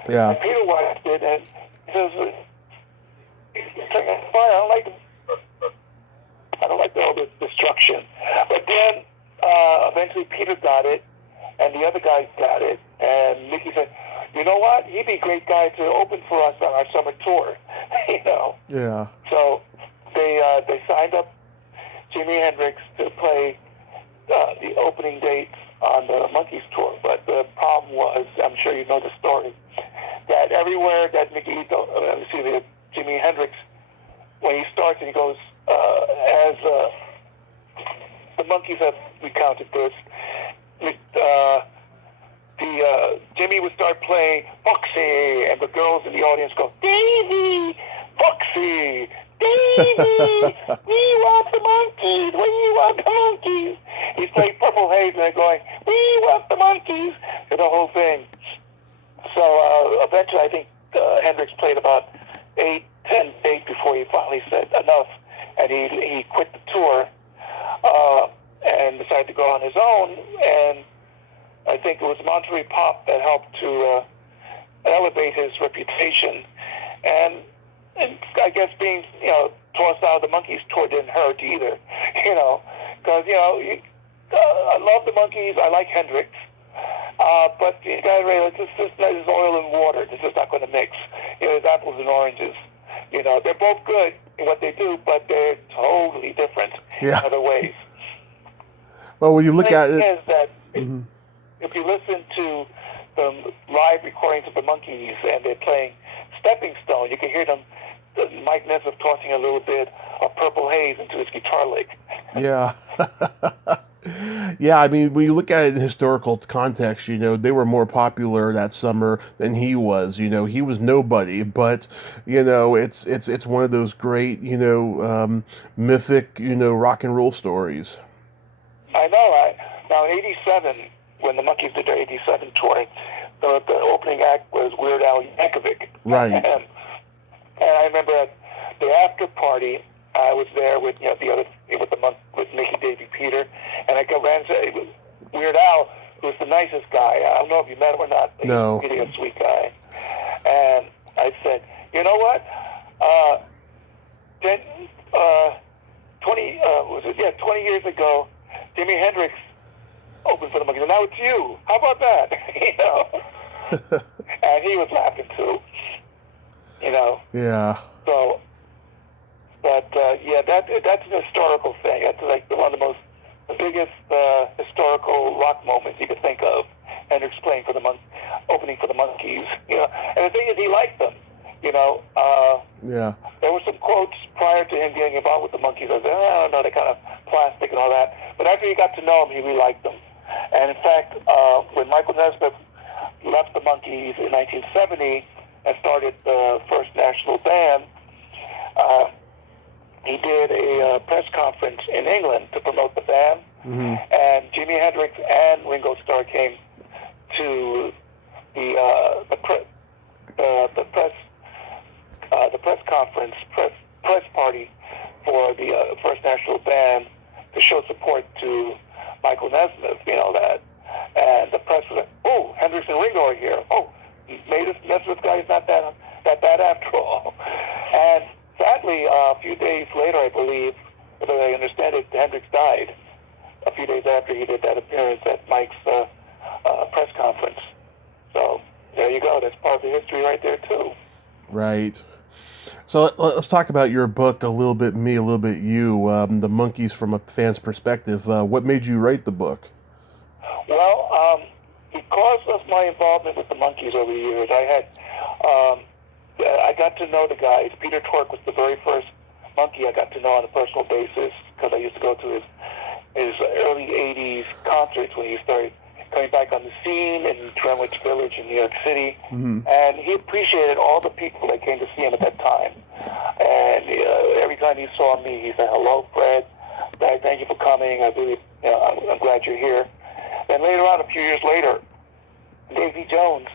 Yeah. And Peter watched it, and he says, "It's turning on fire. I don't like all this destruction." But then eventually Peter got it, and the other guys got it, and Mickey said, "You know what? He'd be a great guy to open for us on our summer tour." Yeah. So they signed up Jimi Hendrix to play the opening dates on the Monkees tour. But the problem was, I'm sure you know the story, that everywhere that Jimi Hendrix, when he starts and he goes as the Monkees have recounted this. Jimmy would start playing Foxy, and the girls in the audience go, Davy, Foxy, Davy, we want the Monkees, we want the Monkees. He's playing Purple Haze, and they're going, we want the Monkees, and the whole thing. So eventually, I think Hendrix played about 10 days before he finally said enough, and he quit the tour and decided to go on his own. And I think it was Monterey Pop that helped to elevate his reputation. And I guess being, tossed out of the Monkees tour didn't hurt either, because, I love the Monkees, I like Hendrix, but you got to realize this is oil and water. This is not going to mix. It's apples and oranges. They're both good in what they do, but they're totally different in other ways. Well, when you look at it... is that if you listen to the live recordings of the Monkees and they're playing Stepping Stone, you can hear them, Mike Nesmith tossing a little bit of Purple Haze into his guitar lick. Yeah. Yeah, I mean, when you look at it in historical context, they were more popular that summer than he was. He was nobody, but, it's one of those great, mythic, rock and roll stories. I know. Now, in 87, when the Monkees did their 87 tour, the opening act was Weird Al Yankovic. Right. And I remember at the after party, I was there with with Mickey, Davy, Peter, and I ran to Weird Al, who's the nicest guy. I don't know if you met him or not. No. He's really a sweet guy. And I said, you know what? 20 years ago, Jimi Hendrix opened for the Monkees, and now it's you. How about that? And he was laughing too. Yeah. So, but that's an historical thing. That's like one of the biggest historical rock moments you could think of. Hendrix playing for opening for the Monkees. And the thing is, he liked them. Yeah. There were some quotes prior to him getting involved with the Monkees. I said, I don't know, they're kind of plastic and all that. But after he got to know them, he really liked them. And in fact, when Michael Nesmith left the Monkees in 1970 and started the first national band, he did a press conference in England to promote the band. Mm-hmm. And Jimi Hendrix and Ringo Starr came to the press conference, press party for the First National Band to show support to Michael Nesmith, that. And the press was like, oh, Hendrix and Ringo are here. Oh, Nesmith guy is not that bad after all. And sadly, a few days later, I believe, if I understand it, Hendrix died a few days after he did that appearance at Mike's press conference. So there you go. That's part of the history right there, too. Right. So let's talk about your book, A Little Bit Me, A Little Bit You, the Monkees from a fan's perspective. What made you write the book? Well, because of my involvement with the Monkees over the years, I got to know the guys. Peter Tork was the very first Monkee I got to know on a personal basis because I used to go to his early 80s concerts when he started coming back on the scene in Greenwich Village in New York City. Mm-hmm. And he appreciated all the people that came to see him at that time. And every time he saw me, he said, hello, Fred. Thank you for coming. I really, I'm glad you're here. And later on, a few years later, Davy Jones,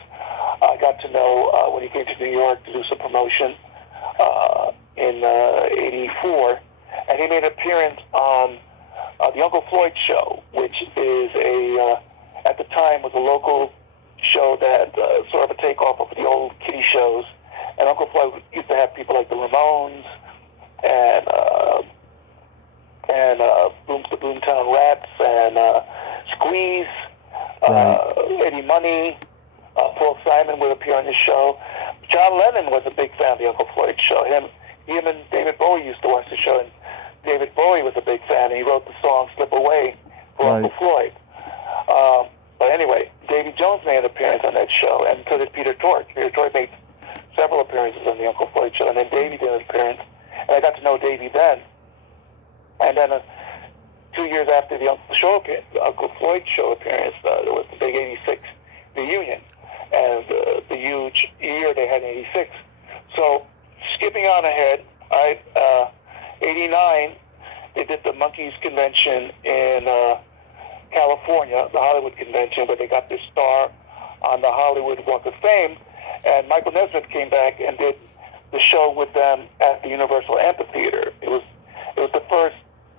I got to know when he came to New York to do some promotion in 84. And he made an appearance on the Uncle Floyd Show, which is at the time was a local show that sort of a takeoff of the old kiddie shows. And Uncle Floyd used to have people like the Ramones and the Boomtown Rats and Squeeze, Eddie Money, Paul Simon would appear on his show. John Lennon was a big fan of the Uncle Floyd Show. Him and David Bowie used to watch the show, and David Bowie was a big fan, and he wrote the song Slip Away for Uncle Floyd. But anyway, Davy Jones made an appearance on that show, and so did Peter Tork. Peter Tork made several appearances on the Uncle Floyd Show, and then Davy did an appearance, and I got to know Davy then. And then 2 years after the Uncle Floyd show appearance, there was the big '86 reunion, and the huge year they had in '86. So skipping on ahead, '89 they did the Monkees convention in California, the Hollywood convention, where they got their star on the Hollywood Walk of Fame, and Michael Nesmith came back and did the show with them at the Universal Amphitheater. It was the first.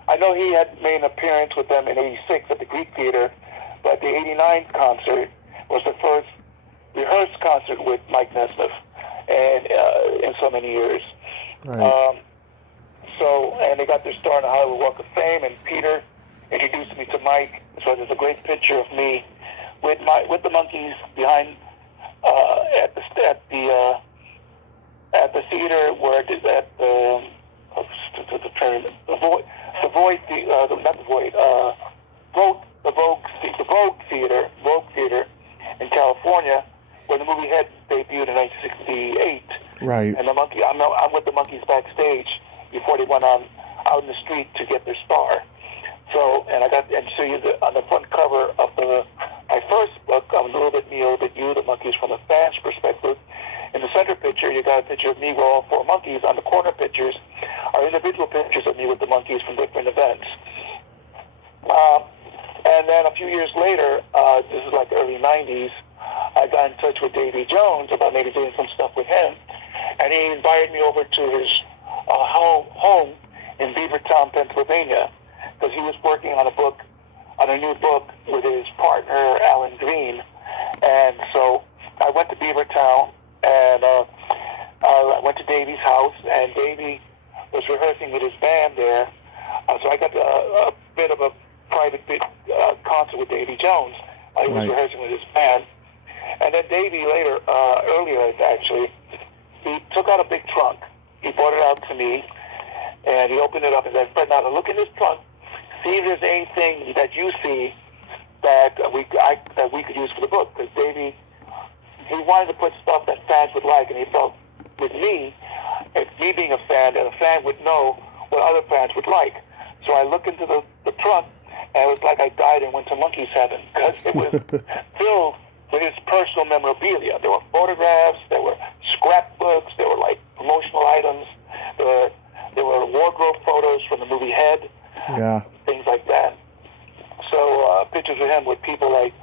I know he had made an appearance with them in '86 at the Greek Theater, but the '89 concert was the first rehearsed concert with Mike Nesmith, and in so many years. Right. And they got their star on the Hollywood Walk of Fame, and Peter introduced me to Mike. So there's a great picture of me with the Monkees behind at the theater where it is at the Vogue Theater in California, where the movie had debuted in 1968. Right. And I'm with the Monkees backstage before they went out in the street to get their star. So, and on the front cover of my first book, I'm a little bit me, a little bit you, the Monkees from a fan's perspective. In the center picture, you got a picture of me with all four Monkees. On the corner pictures are individual pictures of me with the Monkees from different events. And then a few years later, this is like the early 90s, I got in touch with Davy Jones about maybe doing some stuff with him. And he invited me over to his home in Beavertown, Pennsylvania, because he was working on a new book with his partner, Alan Green. And so I went to Beavertown, and I went to Davy's house, and Davy was rehearsing with his band there. So I got a bit of a private concert with Davy Jones. He was rehearsing with his band. And then Davy earlier actually, he took out a big trunk. He brought it out to me, and he opened it up and said, "Fred, now look in this trunk. See if there's anything that you see that we could use for the book." Because Davy, he wanted to put stuff that fans would like, and he felt with me being a fan, that a fan would know what other fans would like. So I looked into the trunk, and it was like I died and went to Monkees heaven, because it was filled with his personal memorabilia. There were photographs, there were scrapbooks, there were like promotional items, there were wardrobe photos from the movie Head, things like that. So pictures of him with people like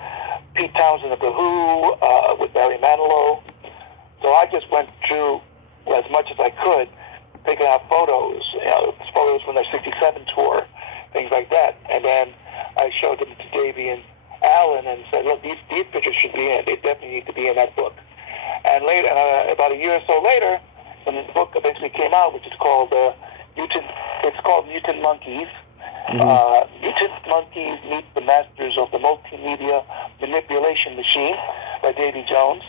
Pete Townsend of The Who, with Barry Manilow. So I just went through as much as I could, picking out photos, photos from their '67 tour, things like that. And then I showed them to Davy and Alan and said, "Look, these pictures should be in. They definitely need to be in that book." And later, about a year or so later, when the book eventually came out, which is called Mutant Monkees. Mutant Monkees Meet the Masters of the Multimedia Manipulation Machine by Davy Jones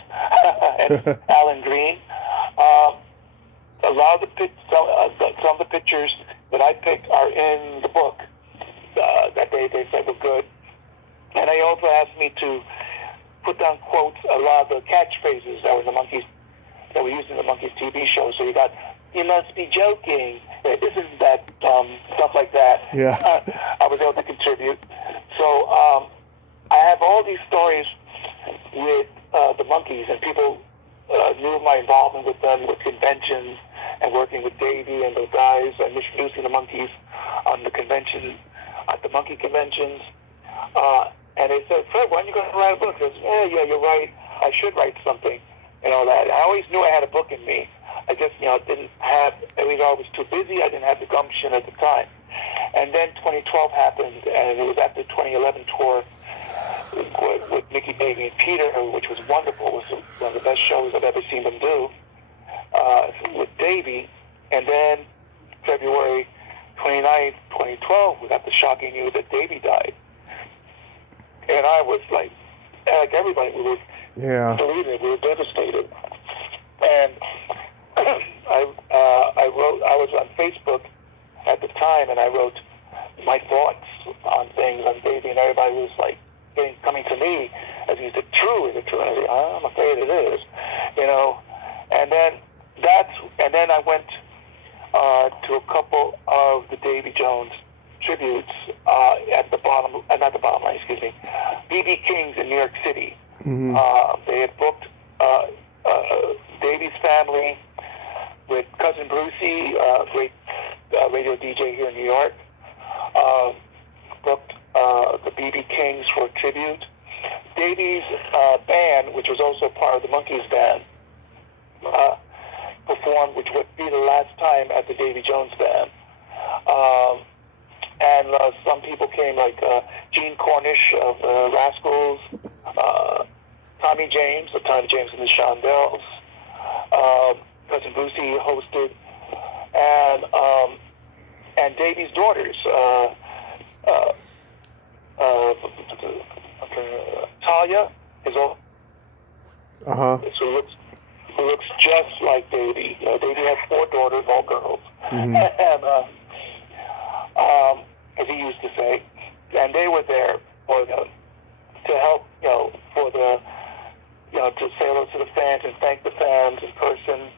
and Alan Green. Some of the pictures that I picked are in the book that they said were good. And they also asked me to put down quotes, a lot of the catchphrases that were in the Monkees, that were used in the Monkees TV show. So you got, "You must be joking. Isn't that stuff like that?" Yeah. I was able to contribute. So I have all these stories with the Monkees, and people knew my involvement with them, with conventions, and working with Davy and those guys, and introducing the Monkees on the convention, at the Monkey conventions. And they said, "Fred, why aren't you going to write a book?" I said, "Yeah, you're right. I should write something." And all that. I always knew I had a book in me. I just, didn't have, I was too busy. I didn't have the gumption at the time. And then 2012 happened, and it was at the 2011 tour with Mickey, Davy, and Peter, which was wonderful. It was one of the best shows I've ever seen them do with Davy. And then February 29th, 2012, we got the shocking news that Davy died. And I was like everybody, we were deleted, we were devastated. And I was on Facebook at the time, and I wrote my thoughts on things on Davy, and everybody was like coming to me as, "Is it true? Is it true?" And I said, "I'm afraid it is," And then I went to a couple of the Davy Jones tributes at the bottom, not the bottom line, excuse me, B.B. King's in New York City. Mm-hmm. They had booked Davy's family with Cousin Brucey, great radio DJ here in New York. Booked the B.B. Kings for a tribute. Davy's band, which was also part of the Monkees band, performed, which would be the last time at the Davy Jones band. And some people came, like Gene Cornish of the Rascals, Tommy James of Tommy James and the Shondells, Cousin Brucey hosted, and Davy's daughters, Talia is all. So who looks just like Davy. Davy has 4 daughters, all girls, Mm-hmm. and as he used to say, and they were there for to help, for the, to say hello to the fans and thank the fans in person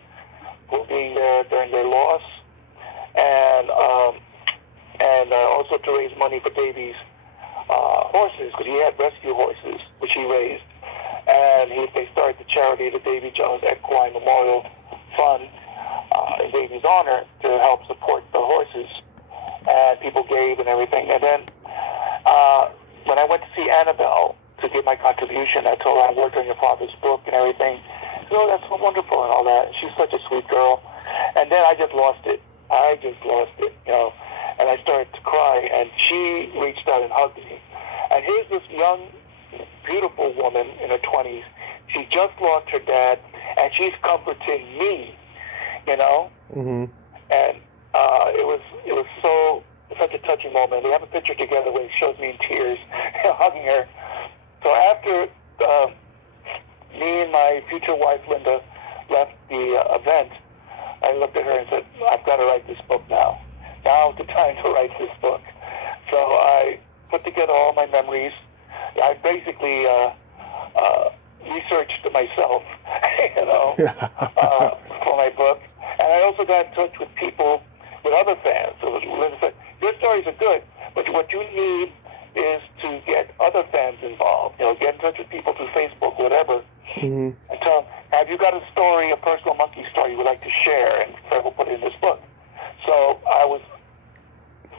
for being there during their loss, and also to raise money for Davy's horses, because he had rescue horses, which he raised, and they started the charity, the Davy Jones Equine Memorial Fund, in Davy's honor, to help support the horses, and people gave and everything. And then when I went to see Annabelle to give my contribution, I told her I worked on your father's book and everything. So that's so wonderful and all that. She's such a sweet girl. And then I just lost it. And I started to cry, and she reached out and hugged me. And here's this young, beautiful woman in her 20s. She just lost her dad, and she's comforting me, Mm-hmm. And it was such a touching moment. We have a picture together where it shows me in tears, hugging her. So after me and my future wife, Linda, left the event, I looked at her and said, I've got to write this book now. Now's the time to write this book. So I put together all my memories. I basically researched myself, for my book. And I also got in touch with people, with other fans. So Linda said, your stories are good, but what you need is to get other fans involved. Get in touch with people through Facebook, whatever, Mm-hmm. and tell them, have you got a story, a personal monkey story you would like to share? And Fred will put it in this book. So I was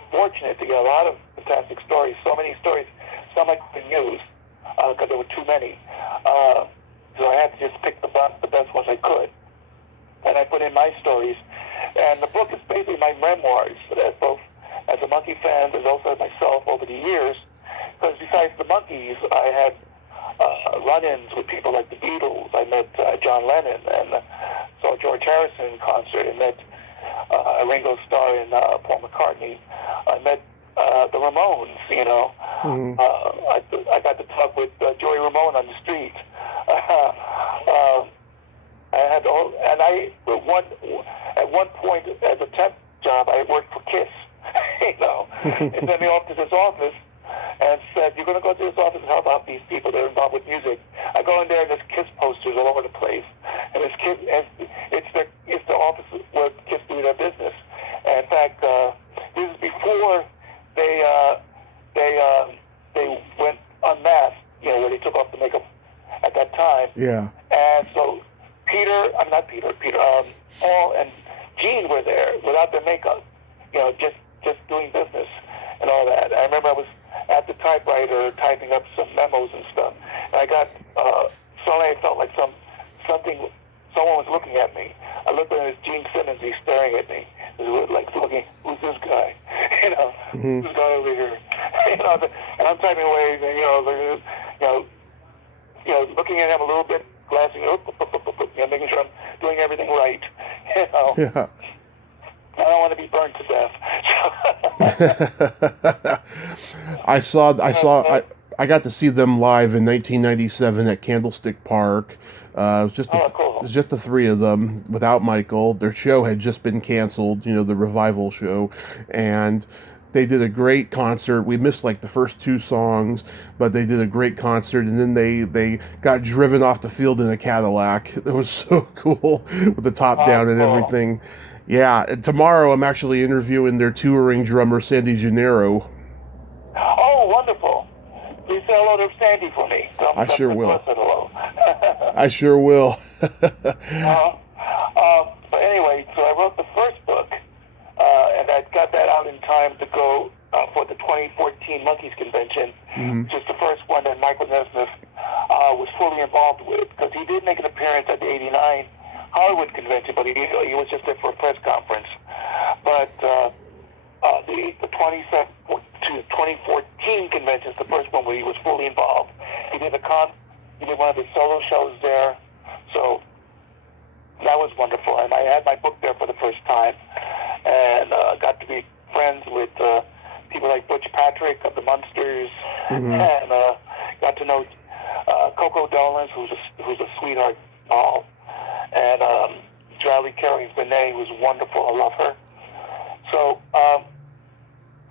fortunate to get a lot of fantastic stories, so many stories, some I couldn't use because there were too many. So I had to just pick the best ones I could. And I put in my stories. And the book is basically my memoirs, both as a Monkee fan and also as myself over the years. Because besides the Monkees, I had run-ins with people like the Beatles. I met John Lennon and saw George Harrison in concert, and met Ringo Starr and Paul McCartney. I met the Ramones, Mm-hmm. I got to talk with Joey Ramone on the street. I had all, and at one point as a temp job, I worked for Kiss, and sent me off to this office and said, you're going to go to this office and help out these people that are involved with music. I go in there and there's Kiss posters all over the place, and it's the office where Kiss do their business. And in fact, this is before they went unmasked, where they took off the makeup at that time. Yeah. And so Paul and Gene were there without their makeup, just doing business and all that. I remember I was at the typewriter typing up some memos and stuff, and I got suddenly I felt like someone was looking at me. I looked at it, it was Gene Simmons. He's staring at me. He was like looking, who's this guy? Mm-hmm. This guy over here. And I'm typing away, and looking at him a little bit, glancing up, making sure I'm doing everything right. Yeah. I don't want to be burned to death. I got to see them live in 1997 at Candlestick Park. It was just cool. It was just the 3 of them without Michael. Their show had just been canceled, the revival show, and they did a great concert. We missed like the first 2 songs, but they did a great concert, and then they got driven off the field in a Cadillac. It was so cool with the top down and cool. everything. Yeah, and tomorrow I'm actually interviewing their touring drummer, Sandy Gennaro. Oh, wonderful. Please say hello to Sandy for me. I sure will. Said hello. I sure will. But anyway, so I wrote the first book, and I got that out in time to go for the 2014 Monkees convention, which is the first one that Michael Nesmith was fully involved with, because he did make an appearance at the '89 Hollywood convention, but he was just there for a press conference. But the 2014 convention is the first one where he was fully involved. He did one of his solo shows there, so that was wonderful. And I had my book there for the first time, and got to be friends with people like Butch Patrick of the Munsters, and got to know Coco Dolans, who's a sweetheart doll, and Charlie Carey's Benet, who's wonderful. I love her. So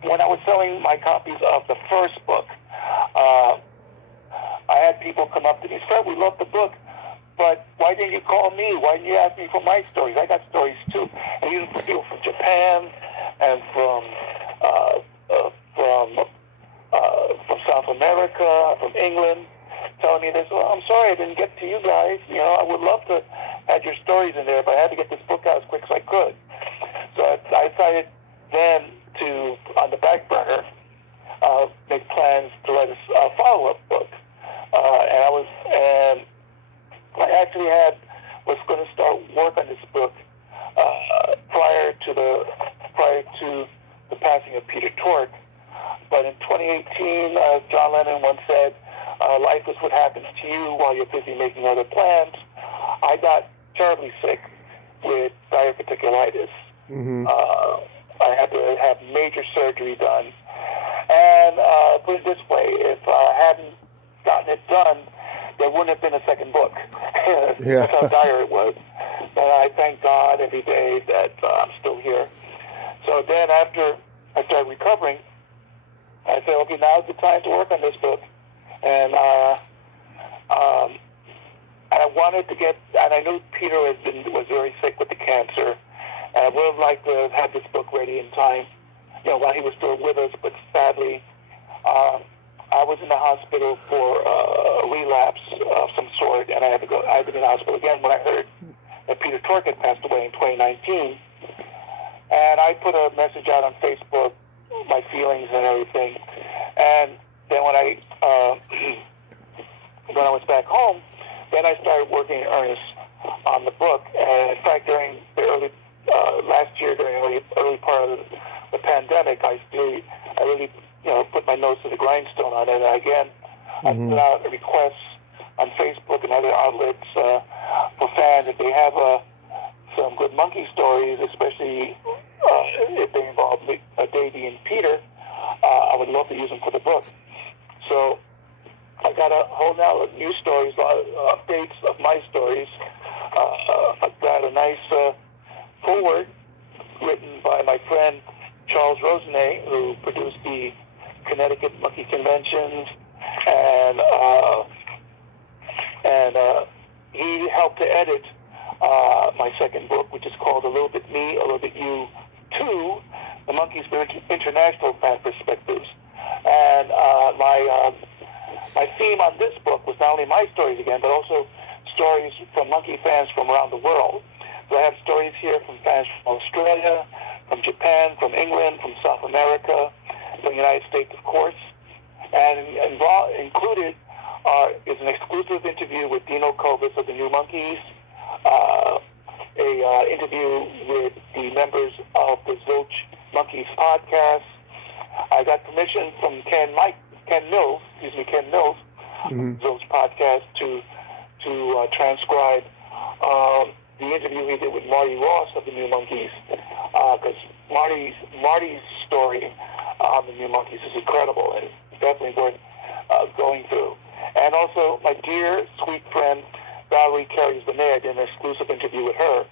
when I was selling my copies of the first book, I had people come up to me and say, "We love the book, but why didn't you call me? Why didn't you ask me for my stories? I got stories too." And even people from Japan and from South America, from England, telling me this. "Well, I'm sorry I didn't get to you guys. You know, I would love to have your stories in there, but I had to get this book out as quick as I could." So I decided then to, on the back burner, make plans to write a follow-up book. And I actually was going to start work on this book prior to the passing of Peter Tork. But in 2018, John Lennon once said, "Life is what happens to you while you're busy making other plans." I got terribly sick with diverticulitis. I had to have major surgery done. And put it this way, if I hadn't gotten it done, there wouldn't have been a second book. That's how dire it was. But I thank God every day that I'm still here. So then after I started recovering, I said, okay, now's the time to work on this book. And I wanted to and I knew Peter was very sick with the cancer. And I would have liked to have this book ready in time, while he was still with us. But sadly, I was in the hospital for a relapse of some sort, and I've been in the hospital again when I heard that Peter Tork had passed away in 2019. And I put a message out on Facebook, my feelings and everything. And then when I was back home, then I started working in earnest on the book. And in fact, during the last year, during the early part of the pandemic, I really put my nose to the grindstone on it. And again, I put out requests on Facebook and other outlets for fans if they have some good monkey stories, especially if they involve Davy and Peter. I would love to use them for the book. So I got a whole now of new stories, updates of my stories. I've got a nice foreword written by my friend Charles Rosenet, who produced the Connecticut Monkey Conventions, and he helped to edit my second book, which is called A Little Bit Me, A Little Bit You 2, The Monkees from International Fan Perspectives. And my theme on this book was not only my stories again, but also stories from monkey fans from around the world. So I have stories here from fans from Australia, from Japan, from England, from South America, from the United States, of course. And included is an exclusive interview with Dino Kovac of the New Monkees, a interview with the members of the Zilch Monkees podcast. I got permission from Ken Mills, Zilch podcast, to transcribe the interview he did with Marty Ross of the New Monkees, because Marty's story on the New Monkees is incredible and definitely worth going through. And also my dear sweet friend Valerie Carey's Benet, I did an exclusive interview with her.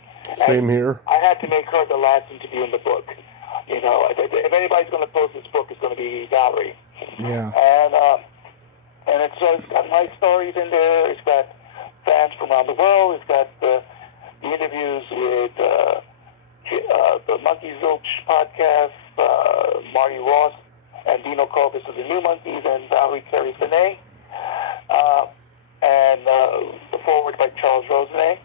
Same here. I had to make her the last interview in the book. If anybody's going to post this book, it's going to be Valerie. Yeah. And it's got my stories in there. It's got fans from around the world. It's got the interviews with the Monkees Zilch podcast, Marty Ross and Dino Kovac of the New Monkees, and Valerie Carey Benet, and the foreword by Charles Rosenet.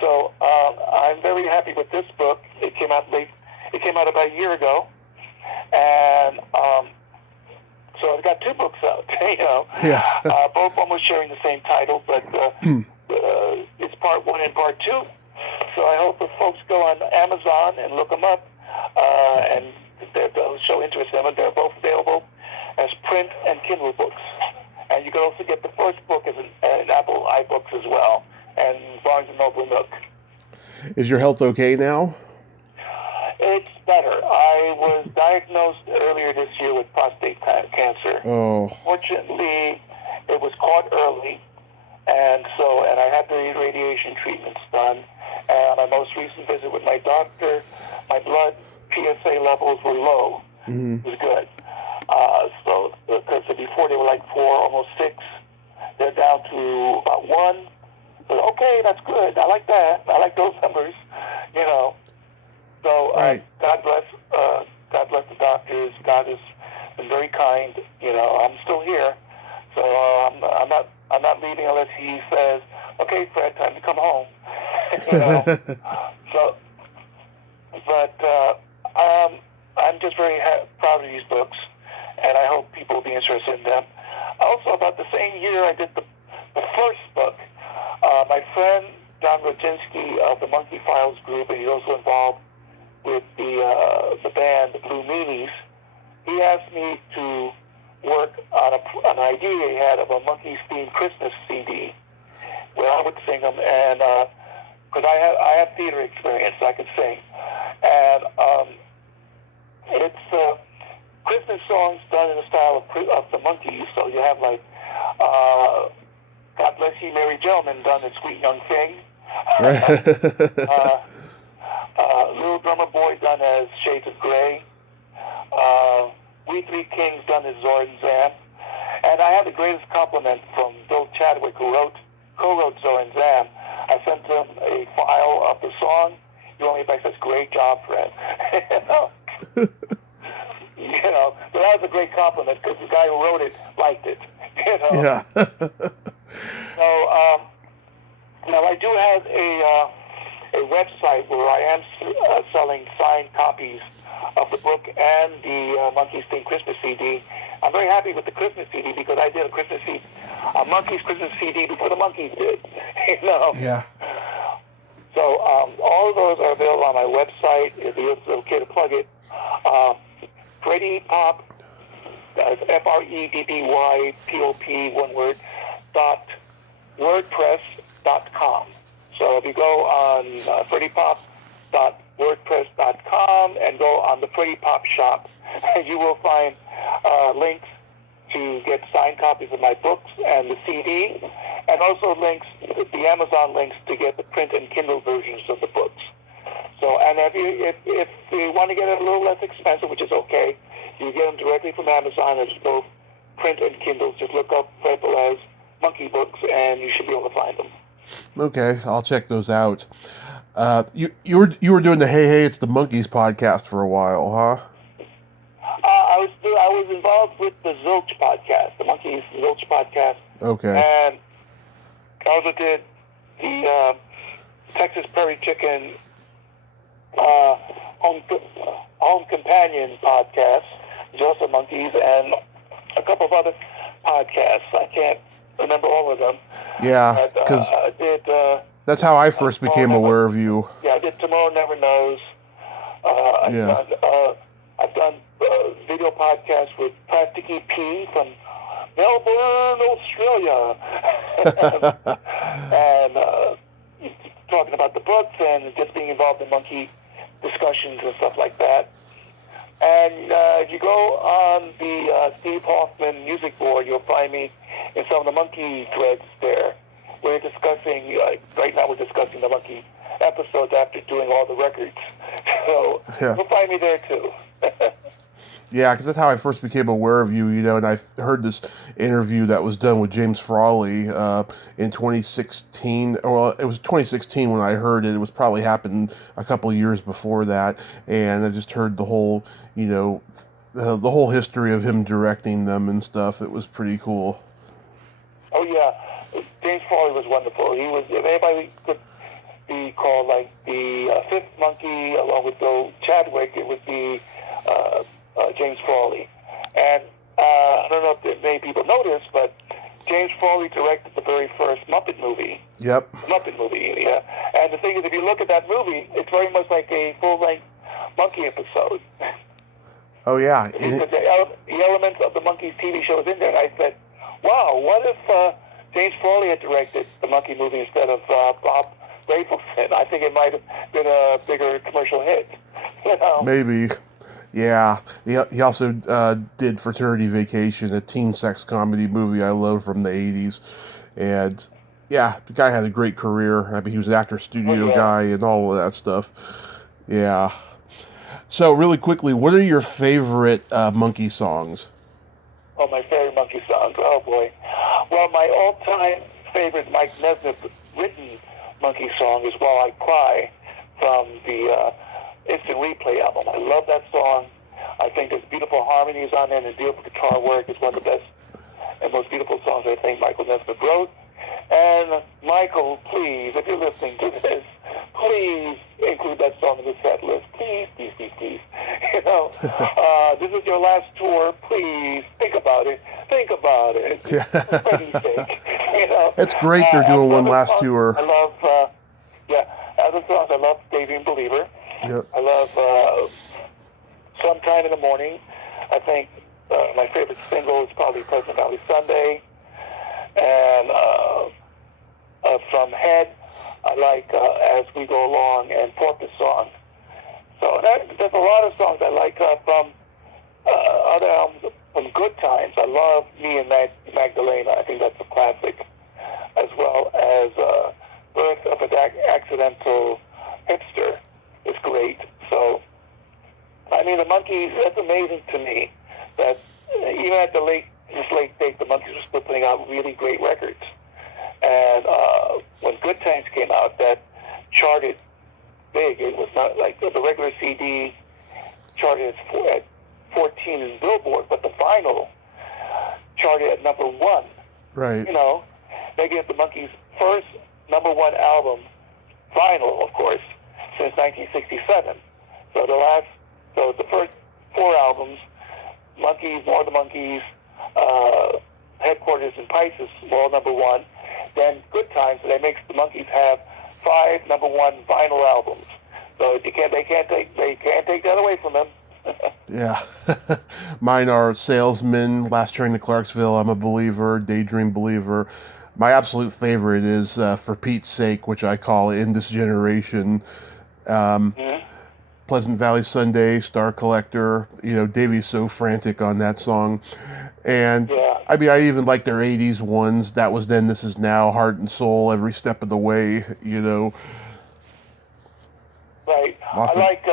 So I'm very happy with this book. It came out late. It came out about a year ago, and so I've got two books out. Yeah. Both almost sharing the same title, but it's part one and part two. So I hope if folks go on Amazon and look them up, and they'll show interest in them. They're both available as print and Kindle books. And you can also get the first book as an Apple iBooks as well, and Barnes & Noble Nook. Is your health okay now? It's better. I was diagnosed earlier this year with prostate cancer. Oh. Fortunately, it was caught early, and I had the radiation treatments done. And my most recent visit with my doctor, my blood PSA levels were low. Mm-hmm. It was good. Because before they were like 4, almost 6, they're down to about 1. So, okay, that's good. I like that. I like those numbers, So right. God bless the doctors. God has been very kind. I'm still here, so I'm not leaving unless he says, "Okay, Fred, time to come home." I'm just very proud of these books, and I hope people will be interested in them. Also, about the same year, I did the first book. My friend John Rodzinski of the Monkey Files group, and he's also involved with the band, the Blue Meanies, he asked me to work on an idea he had of a Monkees themed Christmas CD, where I would sing them, and because I have theater experience, I can sing, and it's Christmas songs done in the style of the Monkees. So you have like God Bless You, Merry Gentlemen done as Sweet Young Thing. Little Drummer Boy done as Shades of Grey. We Three Kings done as Zord and Zam. And I had the greatest compliment from Bill Chadwick, who co-wrote Zord and Zam. I sent him a file of the song. He only back says, "Great job, Fred." So that was a great compliment because the guy who wrote it liked it. Yeah. So now I do have a website where I am selling signed copies of the book and the Monkees themed Christmas CD. I'm very happy with the Christmas CD because I did a Monkees Christmas CD before the Monkees did. Yeah. So all of those are available on my website. If it's okay to plug it, Freddy Pop, that's FREDDYPOP, one word, .wordpress.com. So if you go on freddypop.wordpress.com and go on the Freddy Pop shop, you will find links to get signed copies of my books and the CD, and also links, the Amazon links to get the print and Kindle versions of the books. So, and if you want to get it a little less expensive, which is okay, you get them directly from Amazon as both print and Kindle. Just look up Fred Velez Monkey Books, and you should be able to find them. Okay, I'll check those out. You were doing the Hey It's the Monkees podcast for a while, huh? I was involved with the Zilch podcast, the Monkees Zilch podcast. Okay. And I also did the Texas Prairie Chicken Home Companion podcast, Joseph Monkees, and a couple of other podcasts. I can't remember all of them. Yeah, because that's how I first became aware of you. Yeah, I did Tomorrow Never Knows. I've done video podcasts with Practically P from Melbourne, Australia. And talking about the books and just being involved in monkey discussions and stuff like that. And if you go on the Steve Hoffman music board, you'll find me in some of the monkey threads there. We're discussing, right now we're discussing the monkey episodes after doing all the records. So you'll find me there too. Yeah, because that's how I first became aware of you, and I heard this interview that was done with James Frawley in 2016. Well, it was 2016 when I heard it. It was probably happened a couple of years before that, and I just heard the whole, the whole history of him directing them and stuff. It was pretty cool. Oh yeah, James Frawley was wonderful. He was, if anybody could be called like the fifth monkey along with Bill Chadwick, it would be James Frawley. And I don't know if many people know this, but James Frawley directed the very first Muppet movie. Yep. Muppet movie, yeah. And the thing is, if you look at that movie, it's very much like a full-length monkey episode. Oh yeah. The elements of the Monkees TV show is in there, and I said, wow, what if James Frawley had directed the monkey movie instead of Bob Rafelson? I think it might have been a bigger commercial hit. Maybe. Yeah. He also did Fraternity Vacation, a teen sex comedy movie I love from the 80s. And yeah, the guy had a great career. I mean, he was an actor studio guy and all of that stuff. Yeah. So really quickly, what are your favorite Monkee songs? Oh, my favorite Monkey songs. Oh, boy. Well, my all-time favorite Mike Nesmith written Monkey song is While I Cry from the Instant Replay album. I love that song. I think there's beautiful harmonies on it and beautiful guitar work. It's one of the best and most beautiful songs I think Michael Nesmith wrote. And Michael, please, if you're listening to this, please include that song in the set list. Please, please, please, please. This is your last tour. Please think about it. Think about it. Yeah. For Freddie's sake. It's great they're doing one last tour. I love, other songs. I love Davy and Believer. Yep. I love Sometime in the Morning. I think my favorite single is probably Pleasant Valley Sunday. And from Head, I like As We Go Along and Porpoise Song. So there's a lot of songs I like from other albums. From Good Times, I love Me and Magdalena. I think that's a classic, as well as Birth of an Accidental Hipster is great. So, I mean, the Monkees, that's amazing to me that even at this late date, the Monkees were still putting out really great records. And when Good Times came out, that charted big. It was not like the regular CD charted at 14 in Billboard, but the vinyl charted at number 1. Right. Making it the Monkees' first number 1 album, vinyl, of course, since 1967. So the first 4 albums, Monkees, More the Monkees, Headquarters and Pisces were all number 1. Then Good Times, and that makes the Monkees have 5 number 1 vinyl albums. So they can't take that away from them. Yeah. Mine are Salesman, Last Train to Clarksville, I'm a Believer, Daydream Believer. My absolute favorite is For Pete's Sake, which I call In This Generation. Pleasant Valley Sunday, Star Collector. Davy's so frantic on that song. And I mean, I even like their 80s ones. That Was Then, This Is Now, Heart and Soul, Every Step of the Way, Right. I like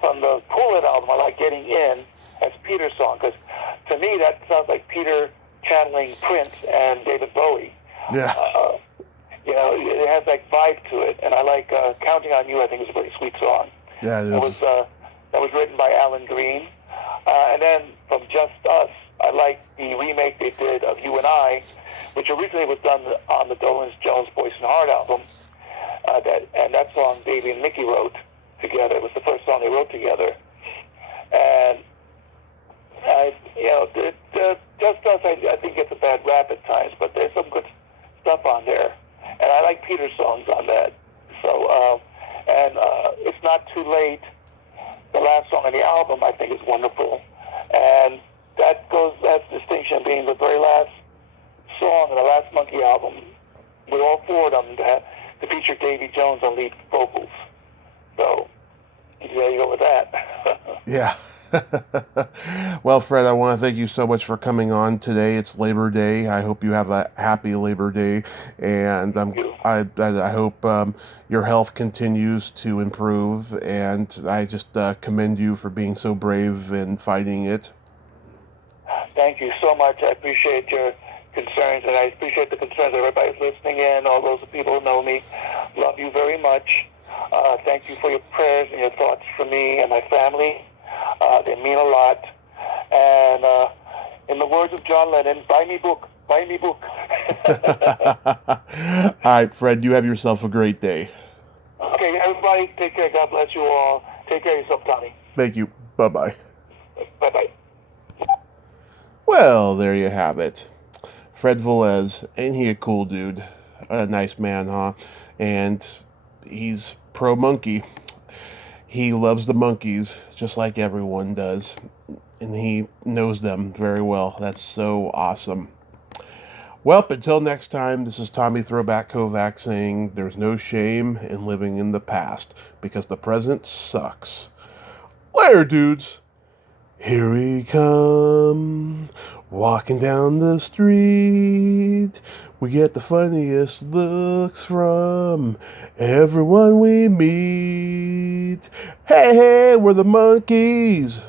from the Cool It album, I like Getting In as Peter's song, because to me that sounds like Peter channeling Prince and David Bowie. Yeah. It has that vibe to it, and I like Counting on You. I think is a very sweet song. Yeah, it is. That was written by Alan Green. And then from Just Us, I like the remake they did of You and I, which originally was done on the Dolenz Jones Boyce and Hart album. That song Davy and Mickey wrote together. It was the first song they wrote together. And Just Us, I think gets a bad rap at times, but there's some good stuff on there. And I like Peter's songs on that. So, It's Not Too Late, the last song on the album, I think is wonderful. And that has distinction being the very last song on the last Monkee album, with all 4 of them to feature Davy Jones on lead vocals. So, there you go with that. Yeah. Well, Fred, I want to thank you so much for coming on today. It's Labor Day. I hope you have a happy Labor Day, and You. I hope your health continues to improve. And I just commend you for being so brave and fighting it. Thank you so much. I appreciate your concerns, and I appreciate the concerns of everybody listening in, all those people who know me. Love you very much. Thank you for your prayers and your thoughts for me and my family. They mean a lot. And in the words of John Lennon, buy me book, buy me book. All right, Fred, you have yourself a great day. Okay, everybody, take care. God bless you all. Take care of yourself, Tommy. Thank you. Bye-bye. Bye-bye. Well, there you have it. Fred Velez, ain't he a cool dude? A nice man, huh? And he's pro-monkey. He loves the Monkees, just like everyone does. And he knows them very well. That's so awesome. Well, until next time, this is Tommy Throwback Kovac saying there's no shame in living in the past because the present sucks. Later, dudes. Here we come, walking down the street. We get the funniest looks from everyone we meet. Hey, hey, we're the Monkees.